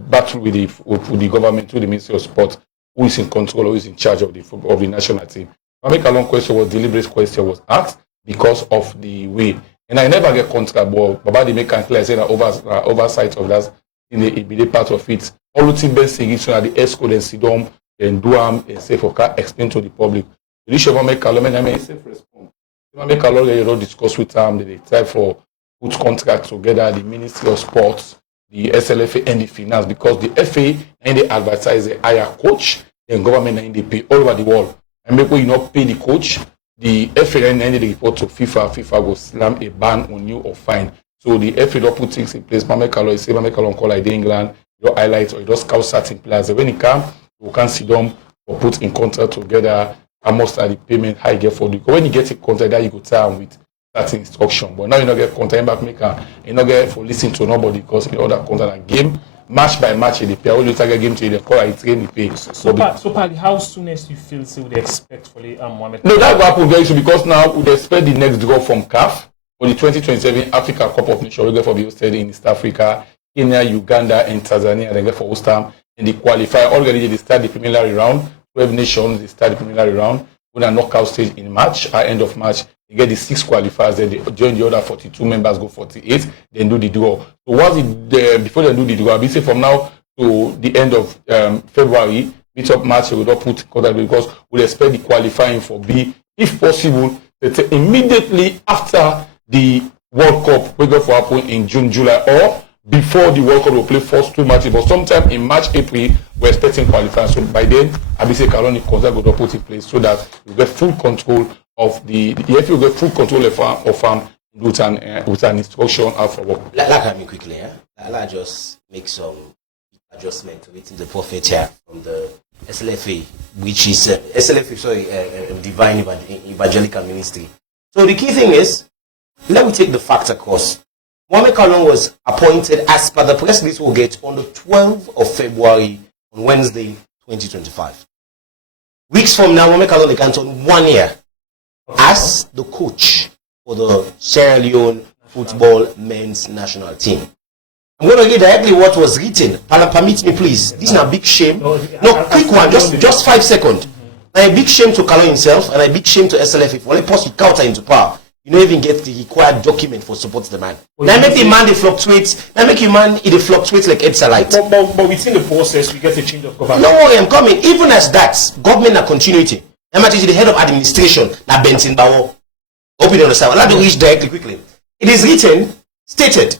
battle with the government, through the Ministry of Sport, who is in control, who is in charge of the national team. I make a long question was deliberate question was asked because of the way. And I never get contract, but Baba they make clear saying that oversight of that in the part of it. All the team best saying so that the ESCO then Sidom then do and say for explain to the public. The issue of make a long I mean safe response. Make a long you don't discuss with them, they try for put contracts together, the Ministry of Sports, the SLFA and the finance, because the FA and they advertise the higher coach, and government and they pay all over the world. And maybe you not pay the coach, the FA and they report to FIFA, FIFA will slam a ban on you or fine. So the FA don't put things in place. Mohamed Kalon say Mohamed Kalon call like the England, you highlight or you just scout certain players. When it comes, you can see them or put in contract together. How much are the payment high get for the when you get a contract that you go time with that instruction. But now you not get content back maker, you not get for listening to nobody because the other content and game match by match they pay. All you target game to the call I train the pay. So Paddy, how soonest you feel so would expect for the Mohamed? No, that will happen very soon because now we expect the next draw from CAF for the 2027 Africa Cup of Nations. We get for the hosted in East Africa, Kenya, Uganda, and Tanzania. They get for host time and they qualify already. They start the preliminary round. 12 nations they start the preliminary round. When a knockout stage in March, at end of March, they get the 6 qualifiers, then they join the other 42 members, go 48, then do the draw. So once before they do the draw, I say from now to the end of February, mid of March, we will not put contact because we'll expect the qualifying for B, if possible, immediately after the World Cup, we go for happen in June, July, or before the World Cup, we'll play first 2 matches, but sometime in March, April, we're expecting qualifying. So by then, Abise Kalon contract will put in place so that you get full control of the FA will get full control of farm with an instruction out for work. Like me quickly, I'll just make some adjustment to it in the prophet here from the SLFA, which is Divine Evangelical Ministry. So the key thing is, let me take the facts across. Mohamed Kalon was appointed as per the press release we'll get on the 12th of February on Wednesday 2025. Weeks from now, Mohamed Kalon can turn 1 year as the coach for the Sierra Leone football men's national team. I'm going to read directly what was written. Permit me, please. This is a big shame. No, quick one, just 5 seconds. And a big shame to Kalon himself, and a big shame to SLF. If only post counter into power, you don't even get the required document for support the man. Now make the man they fluctuate. Now make the man they fluctuate like Epsilite. But within the process, we get a change of government. No worry, I'm coming. Even as that, government are continuity. I'm actually the head of administration. Now Benson Bawo. Hope you understand. I'll have to reach directly quickly. It is written, stated.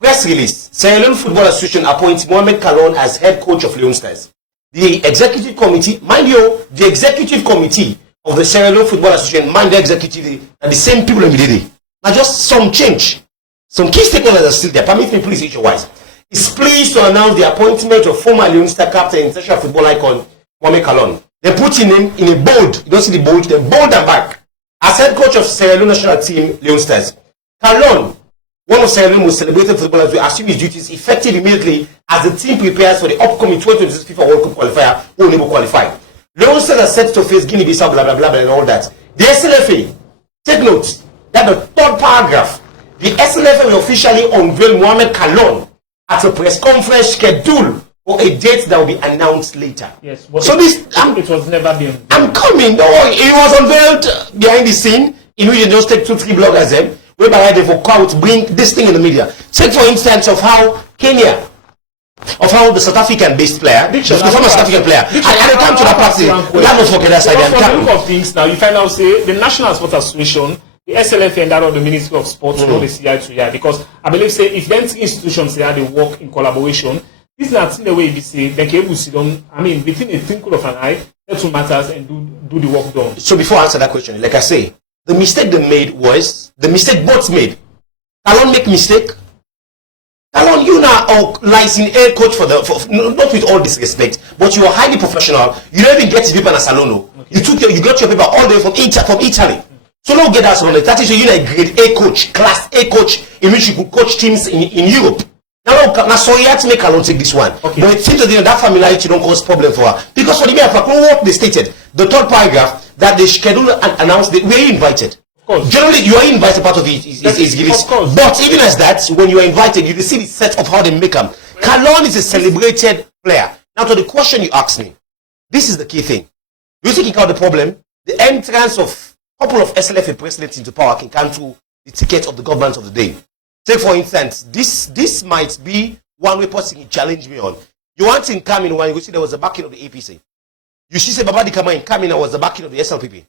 Press release. Sierra Leone Football Association appoints Mohamed Kalon as head coach of Leone Stars. The executive committee, mind you, the executive committee of the Sierra Leone Football Association, mind the executive, and the same people in the day. Now just some change. Some key stakeholders are still there. Permit me please, issue-wise. Is pleased to announce the appointment of former Leone Star captain and international football icon, Mohamed Kalon. They put him in a bold, you don't see the bold, they bold and back, as head coach of Sierra Leone national team, Leone Stars. Kalon, one of Sierra Leone's most celebrated footballers, will assume his duties effective immediately as the team prepares for the upcoming 2026 FIFA World Cup qualifier, who will never qualify. Leon said are set to face Guinea-Bissau, blah, blah, blah, blah, and all that. The SLFA, take note that the third paragraph, the SLFA will officially unveil Mohamed Kalon at a press conference scheduled for a date that will be announced later. Yes, but so it was never been. I'm coming. No, it was unveiled behind the scene in which they just take 2-3 bloggers them, whereby they for crowd bring this thing in the media. Take for instance of how Kenya, of how the South African-based player, the former South African player, and they come to that party. We have not forget that side. From the look of things now, you find out say the National Sports Association, the SLFA, and that of the Ministry of Sports, know the CI to year, because I believe say if them three institutions say they work in collaboration, this is not in the way you say they can able to sit down. I mean, within a twinkle of an eye, settle matters and do the work done. So before I answer that question, like I say, the mistake they made was the mistake both made. Kalon make mistake. Kalon, you now are licensed air coach for not with all disrespect, but you are highly professional. You don't even get your paper in Salono. Okay. You got your paper all the way from Italy. So don't get that Salono. That is you're a grade A coach, class A coach, in which you could coach teams in Europe. Now, so you have to make Kalon take this one. Okay. But it seems that familiarity don't cause problem for her. Because for the mere fact, what they stated, the third paragraph, that they scheduled and announced that we're invited. Generally, you are invited, part of it is given. But even as that, when you are invited, you see the set of how they make them. Kalon is a celebrated player. Now, to the question you asked me, this is the key thing. You thinking out the problem? The entrance of a couple of SLFA presidents into power can come through the ticket of the government of the day. Take, for instance, this might be one way person challenge me on. You want to come in when you see there was a backing of the APC. You see, say Babadi Kamara in Kamina was the backing of the SLPP.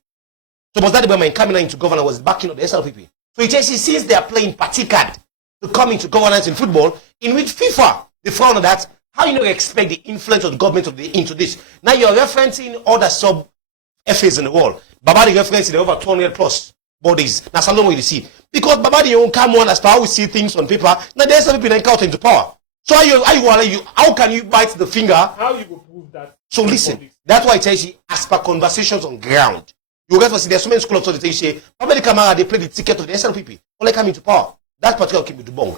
So was that the Bama in Kamina into governor was the backing of the SLPP. So it says since they are playing party card to come into governance in football, in which FIFA, they frown on that, how you expect the influence of the government into this? Now you're referencing other sub-FAs in the world. Babadi referencing over 200 plus bodies. That's how long you see. Because Babadi you won't come on as per how we see things on paper. Now the SLPP then count into power. So how can you bite the finger? How you will prove that? So listen, that's why it tells you, as per conversations on ground, you guys will see there's so many school of thought that say, Babadi Kamara, they play the ticket of the SLPP. Or they come into power. That particular came into bong.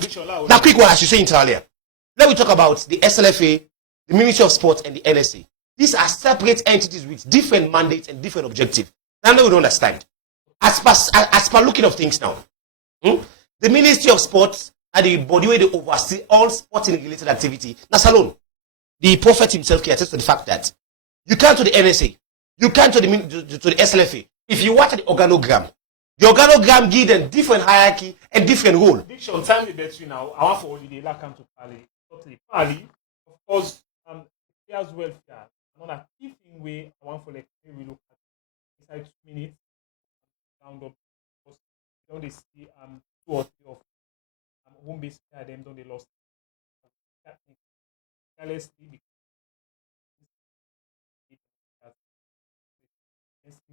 Now, quick one, as you said earlier. Let me talk about the SLFA, the Ministry of Sports, and the NSA. These are separate entities with different mandates and different objectives. Now, we don't understand. As per looking of things now, the Ministry of Sports are the body where they oversee all sporting related activity. That's alone. The Prophet himself can attest to the fact that you come to the NSA, you come to the SLFA. If you watch the organogram gives them different hierarchy and different role. Diction, time the between now. I want for holiday, like come to Pali. Totally. Pali, of course, players welfare. Another key thing where I want for like we look at inside 2 minutes. Round up. Don't they see 2 or 3 of home based player them don't they lost. Carelessly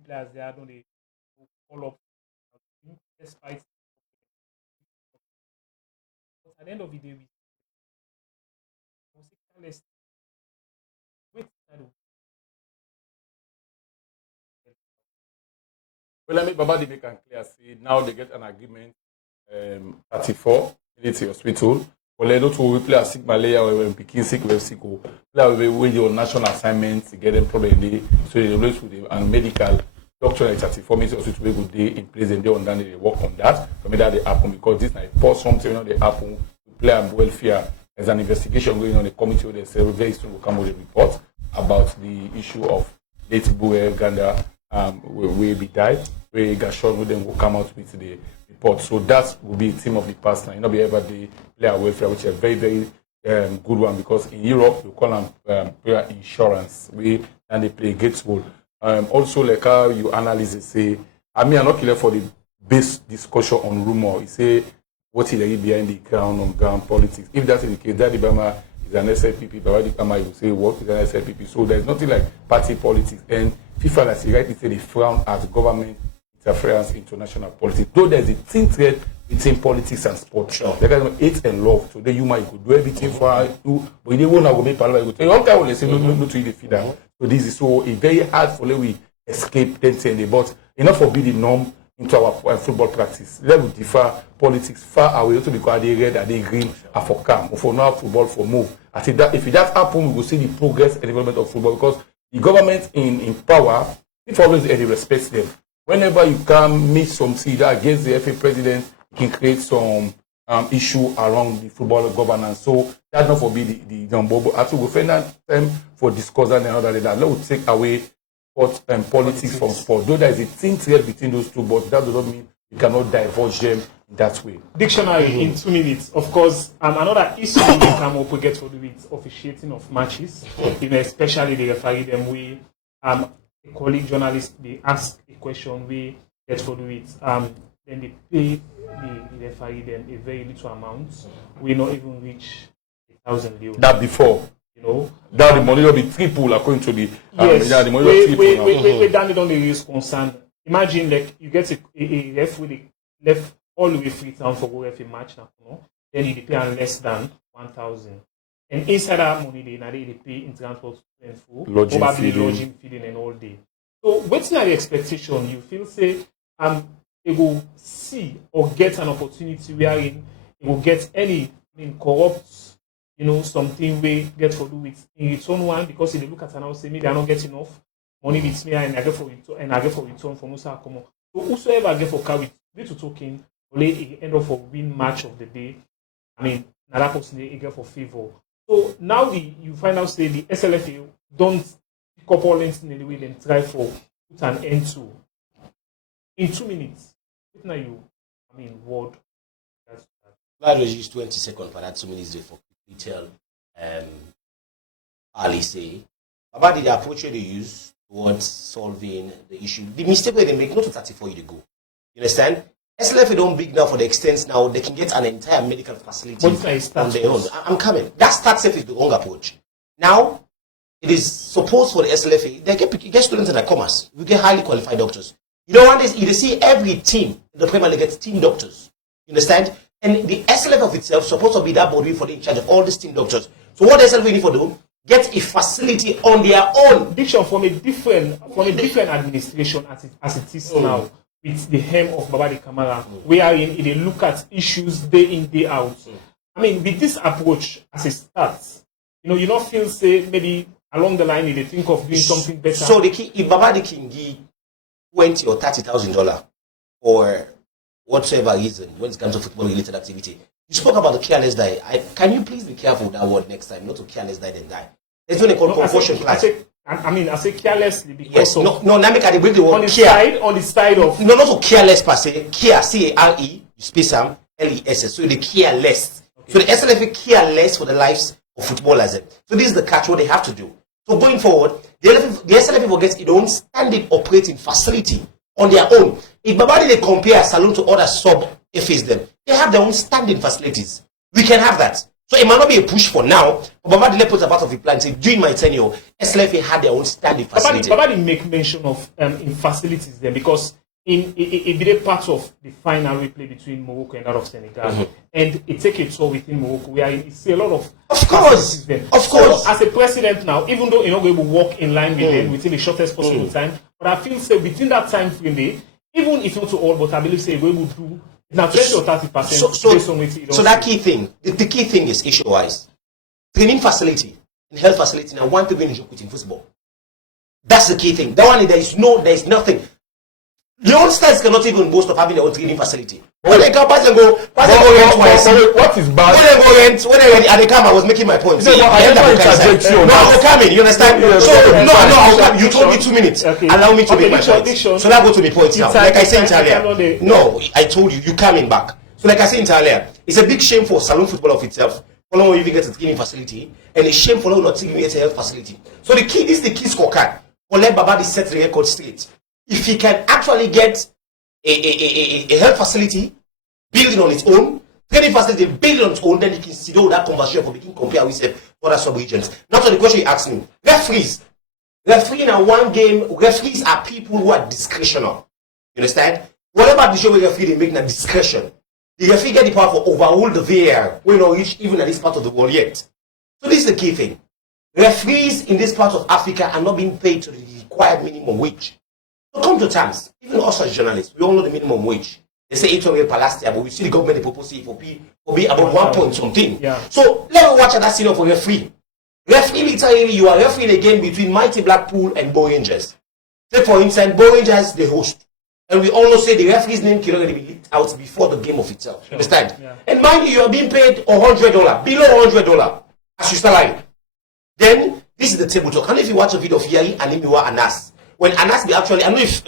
players there don't they follow up despite but at the end of the day we carelessly wait. Well, let me Babadi make and clear say now they get an agreement 34 military hospital. Well, they don't to play a sick malaria or when picking sick with sick or play with your national assignments to get them probably so they always with and medical doctor like 34 military hospital we good day in place and they on they work on that. For me that they happen because this night pause something they happen to play and welfare. There's an investigation going on the committee where they say very soon will come with a report about the issue of late Bue Ganda where he died. Where Gashon will then will come out with the report. So that will be a team of the past now. You know, be able to player welfare, which is a very, very good one because in Europe you call them player insurance. And they play gates role. Also, like how you analyze it, say, I mean, I'm not clear for the base discussion on rumor. You say what is behind the ground on ground politics. If that's the case, Daddy Bama is an SLPP. Babadi Kamara will say what is an SLPP. So there's nothing like party politics. And FIFA, as you rightly say, they frown at government interference into national politics. Though there's a thin thread between politics and sport. Sure. They got hate and love. So then you might could do everything for you, but they won't go make parliament. You go tell you, okay, say no to the feeder. So this is so it's very hard for we escape then but enough for be the norm into our football practice. Let us differ politics far away also because they red and they green are for calm. For now, football for move. I think that if that happens, we will see the progress and development of football because the government in power, if always any respects them. Whenever you can meet some that against the FA president, you can create some issue around the football governance. So that's not for me the jumbo. But after we find that time for discussion and all that, let us take away sport and politics from sport. Though there is a thin thread between those two, but that does not mean you cannot diverge them in that way. Dictionary in 2 minutes. Of course, another issue we come up with for the officiating of matches, especially the referee them we a colleague journalist they ask a question we get for it. Then they pay the referee them a very little amount. We not even reach 1,000 euros. That before. That the money will be triple according to the yes. The money will triple. We done it on the risk concern. Imagine like you get a ref with left all the way free town for go ref a match now, then you pay less than 1,000. And inside that money they pay in transport and food, probably lodging, feeding and all day. So what's not the expectation? You feel say they will see or get an opportunity wherein they will get any corrupt something we get for do with in return one because if they look at an house say maybe I don't get enough money with me and I get for return from Musa Akomo. So whosoever get for carry way to talking only end up for win match of the day. Another person they get for favor. So now you find out say the SLFA don't pick up all things in the way then try for put an end to. In 2 minutes, now word. That was just 20 seconds for that 2 minutes there for tell Ali say about the approach they use towards solving the issue. The mistake where they make not to 34 years ago. You understand? SLFA don't big now for the extent now they can get an entire medical facility on their own. I'm coming. That start safe is the wrong approach. Now it is supposed for the SLFA they get students in the commerce. We get highly qualified doctors. You don't want this. You see every team in the Premier League gets team doctors. You understand? And the SLF of itself is supposed to be that body for the in charge of all these team doctors. So what does SLF need for do? Get a facility on their own. Diction from a different administration as it is now with the helm of Babadi Kamara, wherein they look at issues day in, day out. With this approach as it starts, you don't feel say maybe along the line they think of doing something better. So if Babadi can give $20,000 or $30,000 or whatsoever reason when it comes to football related activity. You spoke about the careless die. Can you please be careful with that word next time, not to careless die then die. There's what they call conversion class. I say carelessly because yes, now they bring the word care. On the side of no, not to careless per se. Care, C-A-R-E, you space them, L-E-S-S. So they careless. Okay. So the SLFA careless for the lives of footballers. So this is the catch what they have to do. So going forward, the SLFA will get its own standing operating facility on their own. If Babadi they compare Salon to other sub-FAs them, they have their own standing facilities. We can have that. So it might not be a push for now, but Babadi they put a part of the plan. Say, during my tenure, SLFA had their own standing facility. Babadi make mention of in facilities there because it be a part of the final replay between Morocco and that of Senegal. And it take a tour within Morocco where you see a lot of course there. Of course. So, as a president now, even though you're not going to walk in line with them within the shortest possible time, but I feel say within that time frame there, even if not to all, but I believe say we will do now 20 or 30%. So that key thing, the key thing is issue-wise. Training facility and health facility now one to win joke within football. That's the key thing. That one there is nothing. The old stars cannot even boast of having their own training facility. When they come pass and go rent twice. What is bad? When they go rent, and they come, I was making my point. No, I will come in, you understand? I'll come. You told me 2 minutes. Okay. Allow me to make my point. So now go to the point now. Like I said earlier. No, I told you coming back. So like I said earlier, it's a big shame for Salon football of itself. For no one even gets a training facility, and a shame for no one not even get a health facility. So this is the key scorecard. For let Babadi set the record straight. If he can actually get a health facility building on its own, training facility building on its own, then he can see that conversion for making compare with other sub-regions. Now to the question you asked me. Referees. Refereeing in one game, referees are people who are discretional. You understand? Whatever decision we referee, they make na discretion. The referee get the power to overrule the VAR. We don't reach even at this part of the world yet. So this is the key thing. Referees in this part of Africa are not being paid to the required minimum wage. So come to terms. Even us as journalists, we all know the minimum wage. They say 800 per last year, but we see the government proposing for be about 1 point something. Yeah. So let me watch that scenario for referee. Referee, literally, you are refereeing a game between Mighty Blackpool and Bo Rangers. Take for instance, Bo Rangers, the host. And we all know say the referee's name can already be leaked out before the game of itself. Sure. Understand? Yeah. And mind you, are being paid $100, below $100 as your salary. Then, this is the table talk. And if you watch a video of Yari and Imiwa Anas, when Anas be actually, I don't know if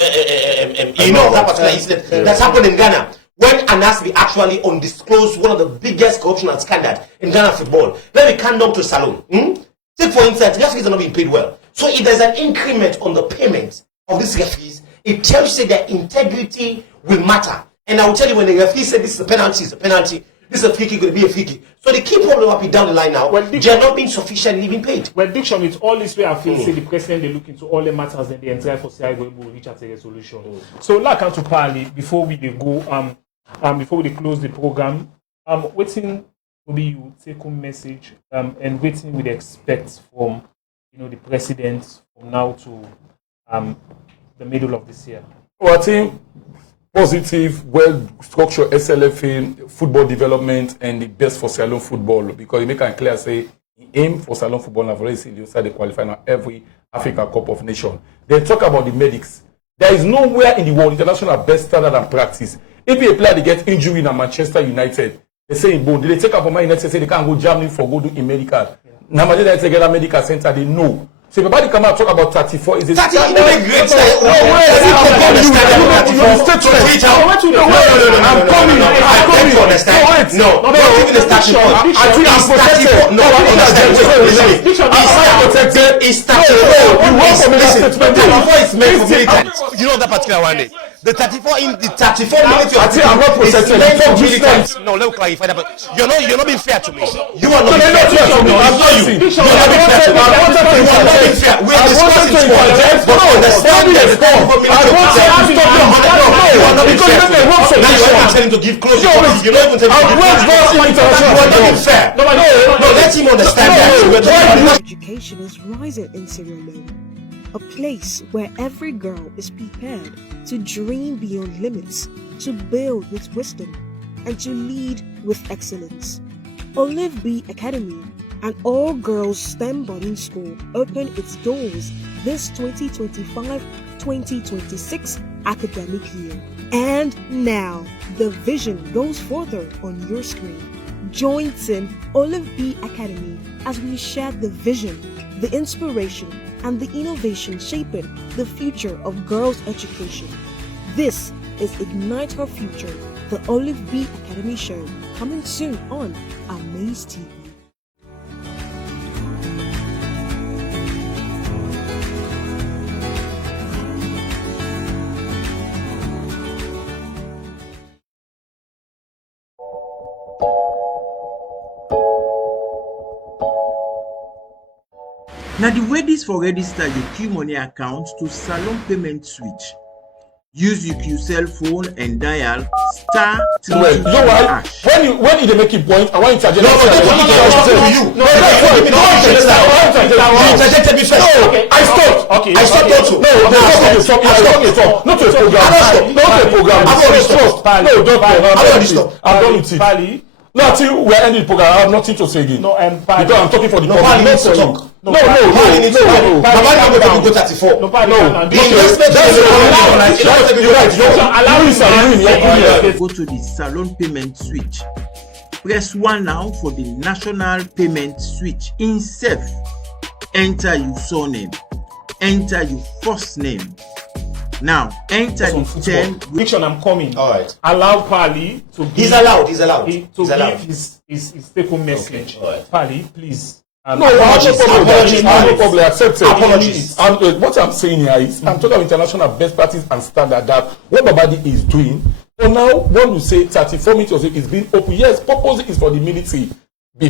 you know that particular incident that's happened in Ghana. When Anas be actually undisclosed one of the biggest corruption and scandal in Ghana football, then we can't down to a salon. Take for instance, referees are not being paid well. So if there's an increment on the payment of these referees, it tells you that integrity will matter. And I will tell you, when the referee said this is a penalty, it's a penalty. This is a free kick, going to be a free kick. So the key problem up down the line now, they are not being sufficiently being paid. Well, Diction, with all this way I feel, say the president, they look into all the matters and they try for CI will reach at a resolution. So, like to Pali, before we go, before we close the program, waiting will be you take home message, and waiting we expect from the president from now to the middle of this year. Well, I think positive, well-structured SLFA, football development, and the best for Sierra Leone football, because you make it clear, say, the aim for Sierra Leone football, and I've already seen the side they qualify now every Africa Cup of Nations. They talk about the medics. There is nowhere in the world international best standard and practice. If a player they get injury in Manchester United, they say in Bone, they take up for Man United, say they can't go Germany for go do in medical. Now Manchester United get a medical center, they know. So if everybody come out talk about 34, is it? 34 is a great style. No, I'm coming. No, not even the 34. I think I'm protected. No, I'm protected. It's 34. You know that particular one day. The 34 in the 34 minutes. I think I'm not protected. No, let me clarify that. But you're not being fair to me. You are not being fair to me. I'm not you. You're not being fair to me. We are discussing projects, but understand the score. I want to stop your you are not being fair. Now you are telling to give close. You're not even telling to give close. You are not being fair. No, let him understand that. Education is rising in Sierra Leone, a place where every girl is prepared to dream beyond limits, to build with wisdom, and to lead with excellence. Olive B Academy, an all-girls STEM boarding school, opened its doors this 2025-2026 academic year. And now, the vision goes further on your screen. Join Team Olive B Academy as we share the vision, the inspiration, and the innovation shaping the future of girls' education. This is Ignite Her Future, the Olive B Academy show, coming soon on Amaze TV. Now the way this for register your Q Money account to Salon Payment Switch. Use your Q cell phone and dial star 3 hash. When you make a point, I want you to adjust. No, I stopped. Okay, I stopped also. No, not to a program. I've already stopped. I'm done with it. No, until we're ending the program, I have nothing to say again. No, because I'm talking for the public. Pali needs to talk. No. Pali needs to talk. Pali go 34. No. The investment is Go to the Salon Payment Switch. Press 1 now for the National Payment Switch. In safe, enter your surname. Enter your first name. Now, enter the 10. Diction, I'm coming. All right. Allow Pali to give. He's allowed. Give his take-home message. Okay. Right. Pali, please. No problem. Accept it. Apologies. What I'm saying here is, I'm talking about international best practice and standard that what Babadi is doing. So now, when you say 34 meters is being open, yes, purpose is for the military.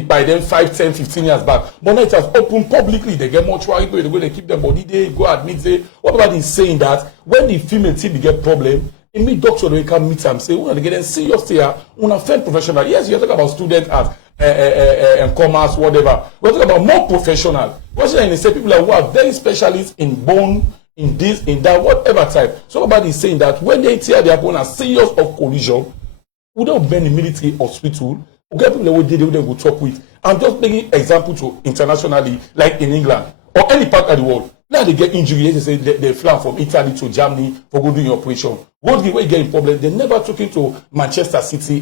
By then 5, 10, 15 years back. But now it has opened publicly. They get mortuary, they go, they keep them body there, go admit there. What about is saying that when the female team get problem, a meet doctor they can meet them, say, we're getting serious here, we're friend professional. Yes, you're talking about student art and commerce, whatever. We're talking about more professional. What should I say? People who are very specialists in bone in this, in that, whatever type. Somebody is saying that when they tear their opponent serious of collision, we don't bend the military hospital. We get people that they will talk with. I'm just making example to internationally, like in England or any part of the world. Now they get injury, they say they fly from Italy to Germany for go doing operation. What the way getting problem? They never took it to Manchester City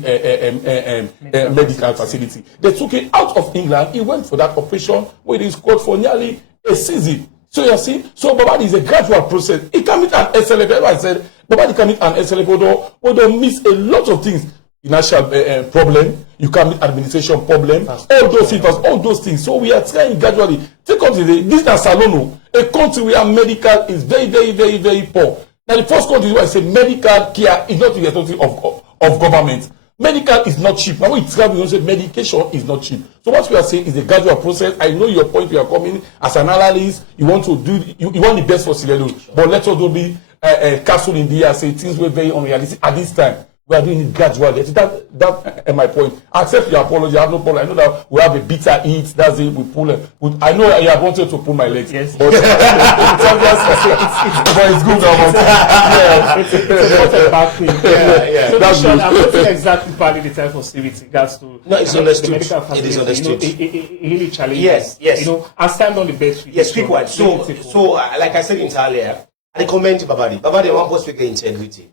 medical facility. They took it out of England. He went for that operation where he scored for nearly a season. So you see, so Babadi is a gradual process. He can meet an SLF. As I said, Babadi can meet an SLF, but they miss a lot of things. Financial problem, you can meet administration problem, all those things. So we are trying gradually. Take up today, this is Salono, a country where medical is very, very, very, very poor. Now the first country where I say medical care is not responsibility of government. Medical is not cheap. Now we travel, you say medication is not cheap. So what we are saying is a gradual process. I know your point. You are coming as an analyst. You want to do, you want the best for Sierra Leone, but let's also be castle in the air. Say things were very unrealistic at this time. We are doing it gradually. That's my point. Accept your apology. I have no problem. I know that we have a bitter eat. That's it. We pull it. I know you have wanted to pull my legs. Yes. But it's good. It's a bad thing. So that's good. I'm not exactly valid the time for with regards to it's understood. The medical facility. It is understood. It really challenges. Yes. I stand on the best. Yes, quick one. So, like I said earlier, I commend Babadi. Babadi, one post speaker integrity.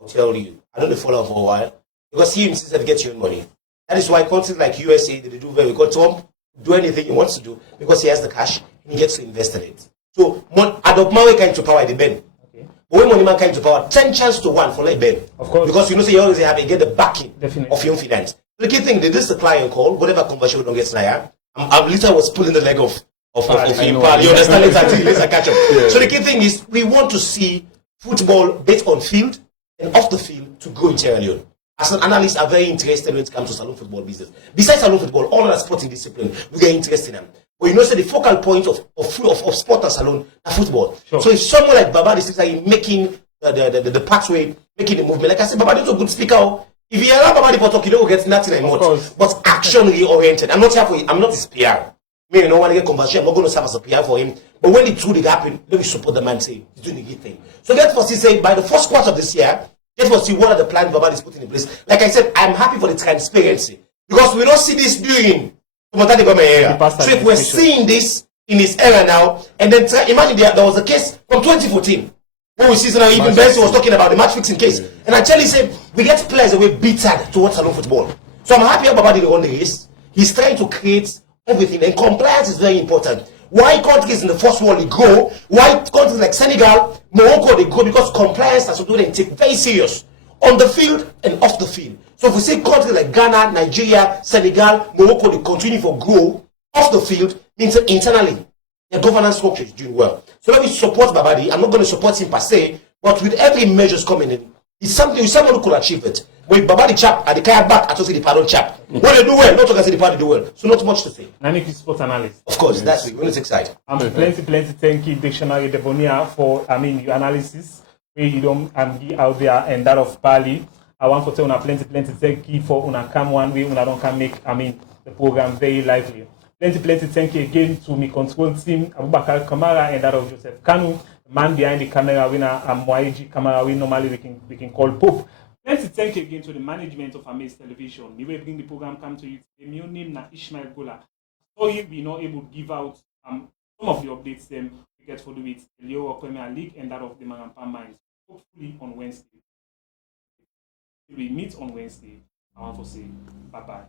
I'll tell you. I don't follow for a while because he himself gets your own money. That is why countries like USA, they do very good. Trump do anything he wants to do because he has the cash and he gets to invest in it. So, adopt my kind to power the Ben. Okay. When money man kind to power, 10 chance to 1 for like Ben. Of course. Because you always have to get the backing Definitely. of your own finance. The key thing, this is the client call, whatever conversion we don't get tonight. I literally was pulling the leg of him. You understand it until let's catch up. Yeah. So the key thing is we want to see football based on field and off the field to grow in Sierra Leone. As an analyst, I'm very interested when it comes to salon football business. Besides salon football, all other sporting discipline, we get interested in them. But so the focal point of sport and salon are football. Sure. So if someone like Babadi is like making the pathway, making the movement, like I said, Babadi is a good speaker. If you allow Babadi for talking, he will get nothing anymore. But action oriented. I'm not here for him. I'm not his PR. Me, no one get conversion. I'm not going to serve as a PR for him. But when the truth happen, let me support the man. Say he's doing a good thing. So get for say by the first quarter of this year. Let us see what are the plans Babadi is putting in place. Like I said, I'm happy for the transparency because we don't see this during the government era. So if we're seeing this in this era now, and then imagine there was a case from 2014 when we see now even Benson was talking about the match fixing case, and I tell you, say we get players away bitter towards salon football. So I'm happy about Babadi on the race. He's trying to create everything, and compliance is very important. Why countries in the first world they grow? Why countries like Senegal, Morocco they grow? Because compliance has to do and take very serious on the field and off the field. So if we see countries like Ghana, Nigeria, Senegal, Morocco, they continue to grow off the field, means internally their governance structure is doing well. So let me support Babadi. I'm not going to support him per se, but with every measures coming in, it's something someone who could achieve it. With Babadi chap at the kayak back, I just say the pardon chap. When they do well, not talk as the party do well. So not much to say. Nani is sport analyst. Of course, that's it. When it's exciting. Plenty. Thank you, Dictionary Debonia, for your analysis. Where you don't be out there and that of Bali. I want to tell you plenty. Thank you for una come one way, una don't come make the program very lively. Plenty. Thank you again to my control team, Abubakar Kamara and that of Joseph Kanu, the man behind the camera winner, Mwaiji Kamara. We normally we can call Pope. Let's thank you again to the management of Amaze Television. We will bring the program come to you. The new name na Ishmael Gola. So you be not able to give out some of the updates them we get for the week, the Leo Premier League and that of the Mangampa Mines. Hopefully on Wednesday. We meet on Wednesday. I want to say bye-bye.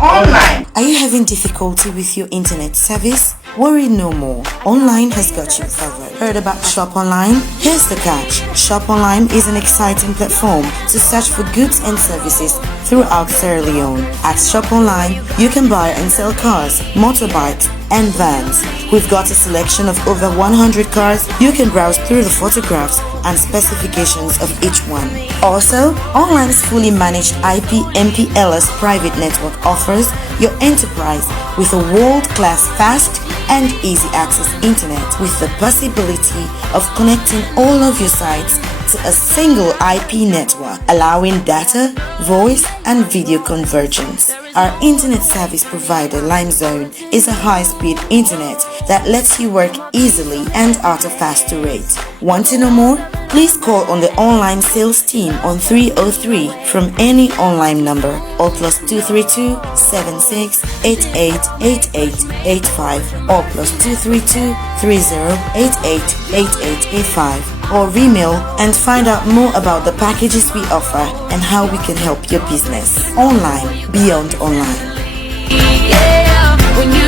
Online. Are you having difficulty with your internet service? Worry no more. Online has got you covered. Heard about Shop Online? Here's the catch. Shop Online is an exciting platform to search for goods and services throughout Sierra Leone. At Shop Online, you can buy and sell cars, motorbikes, and vans. We've got a selection of over 100 cars. You can browse through the photographs and specifications of each one. Also, Online's fully managed IP MPLS private network offers your enterprise with a world-class fast and easy access internet with the possibility of connecting all of your sites to a single IP network, allowing data, voice, and video convergence. Our internet service provider, LimeZone, is a high-speed internet that lets you work easily and at a faster rate. Want to know more? Please call on the online sales team on 303 from any online number or +232 76 88 8885 or +232 30 88 8885 or email and find out more about the packages we offer and how we can help your business. Online, beyond online. Yeah, when you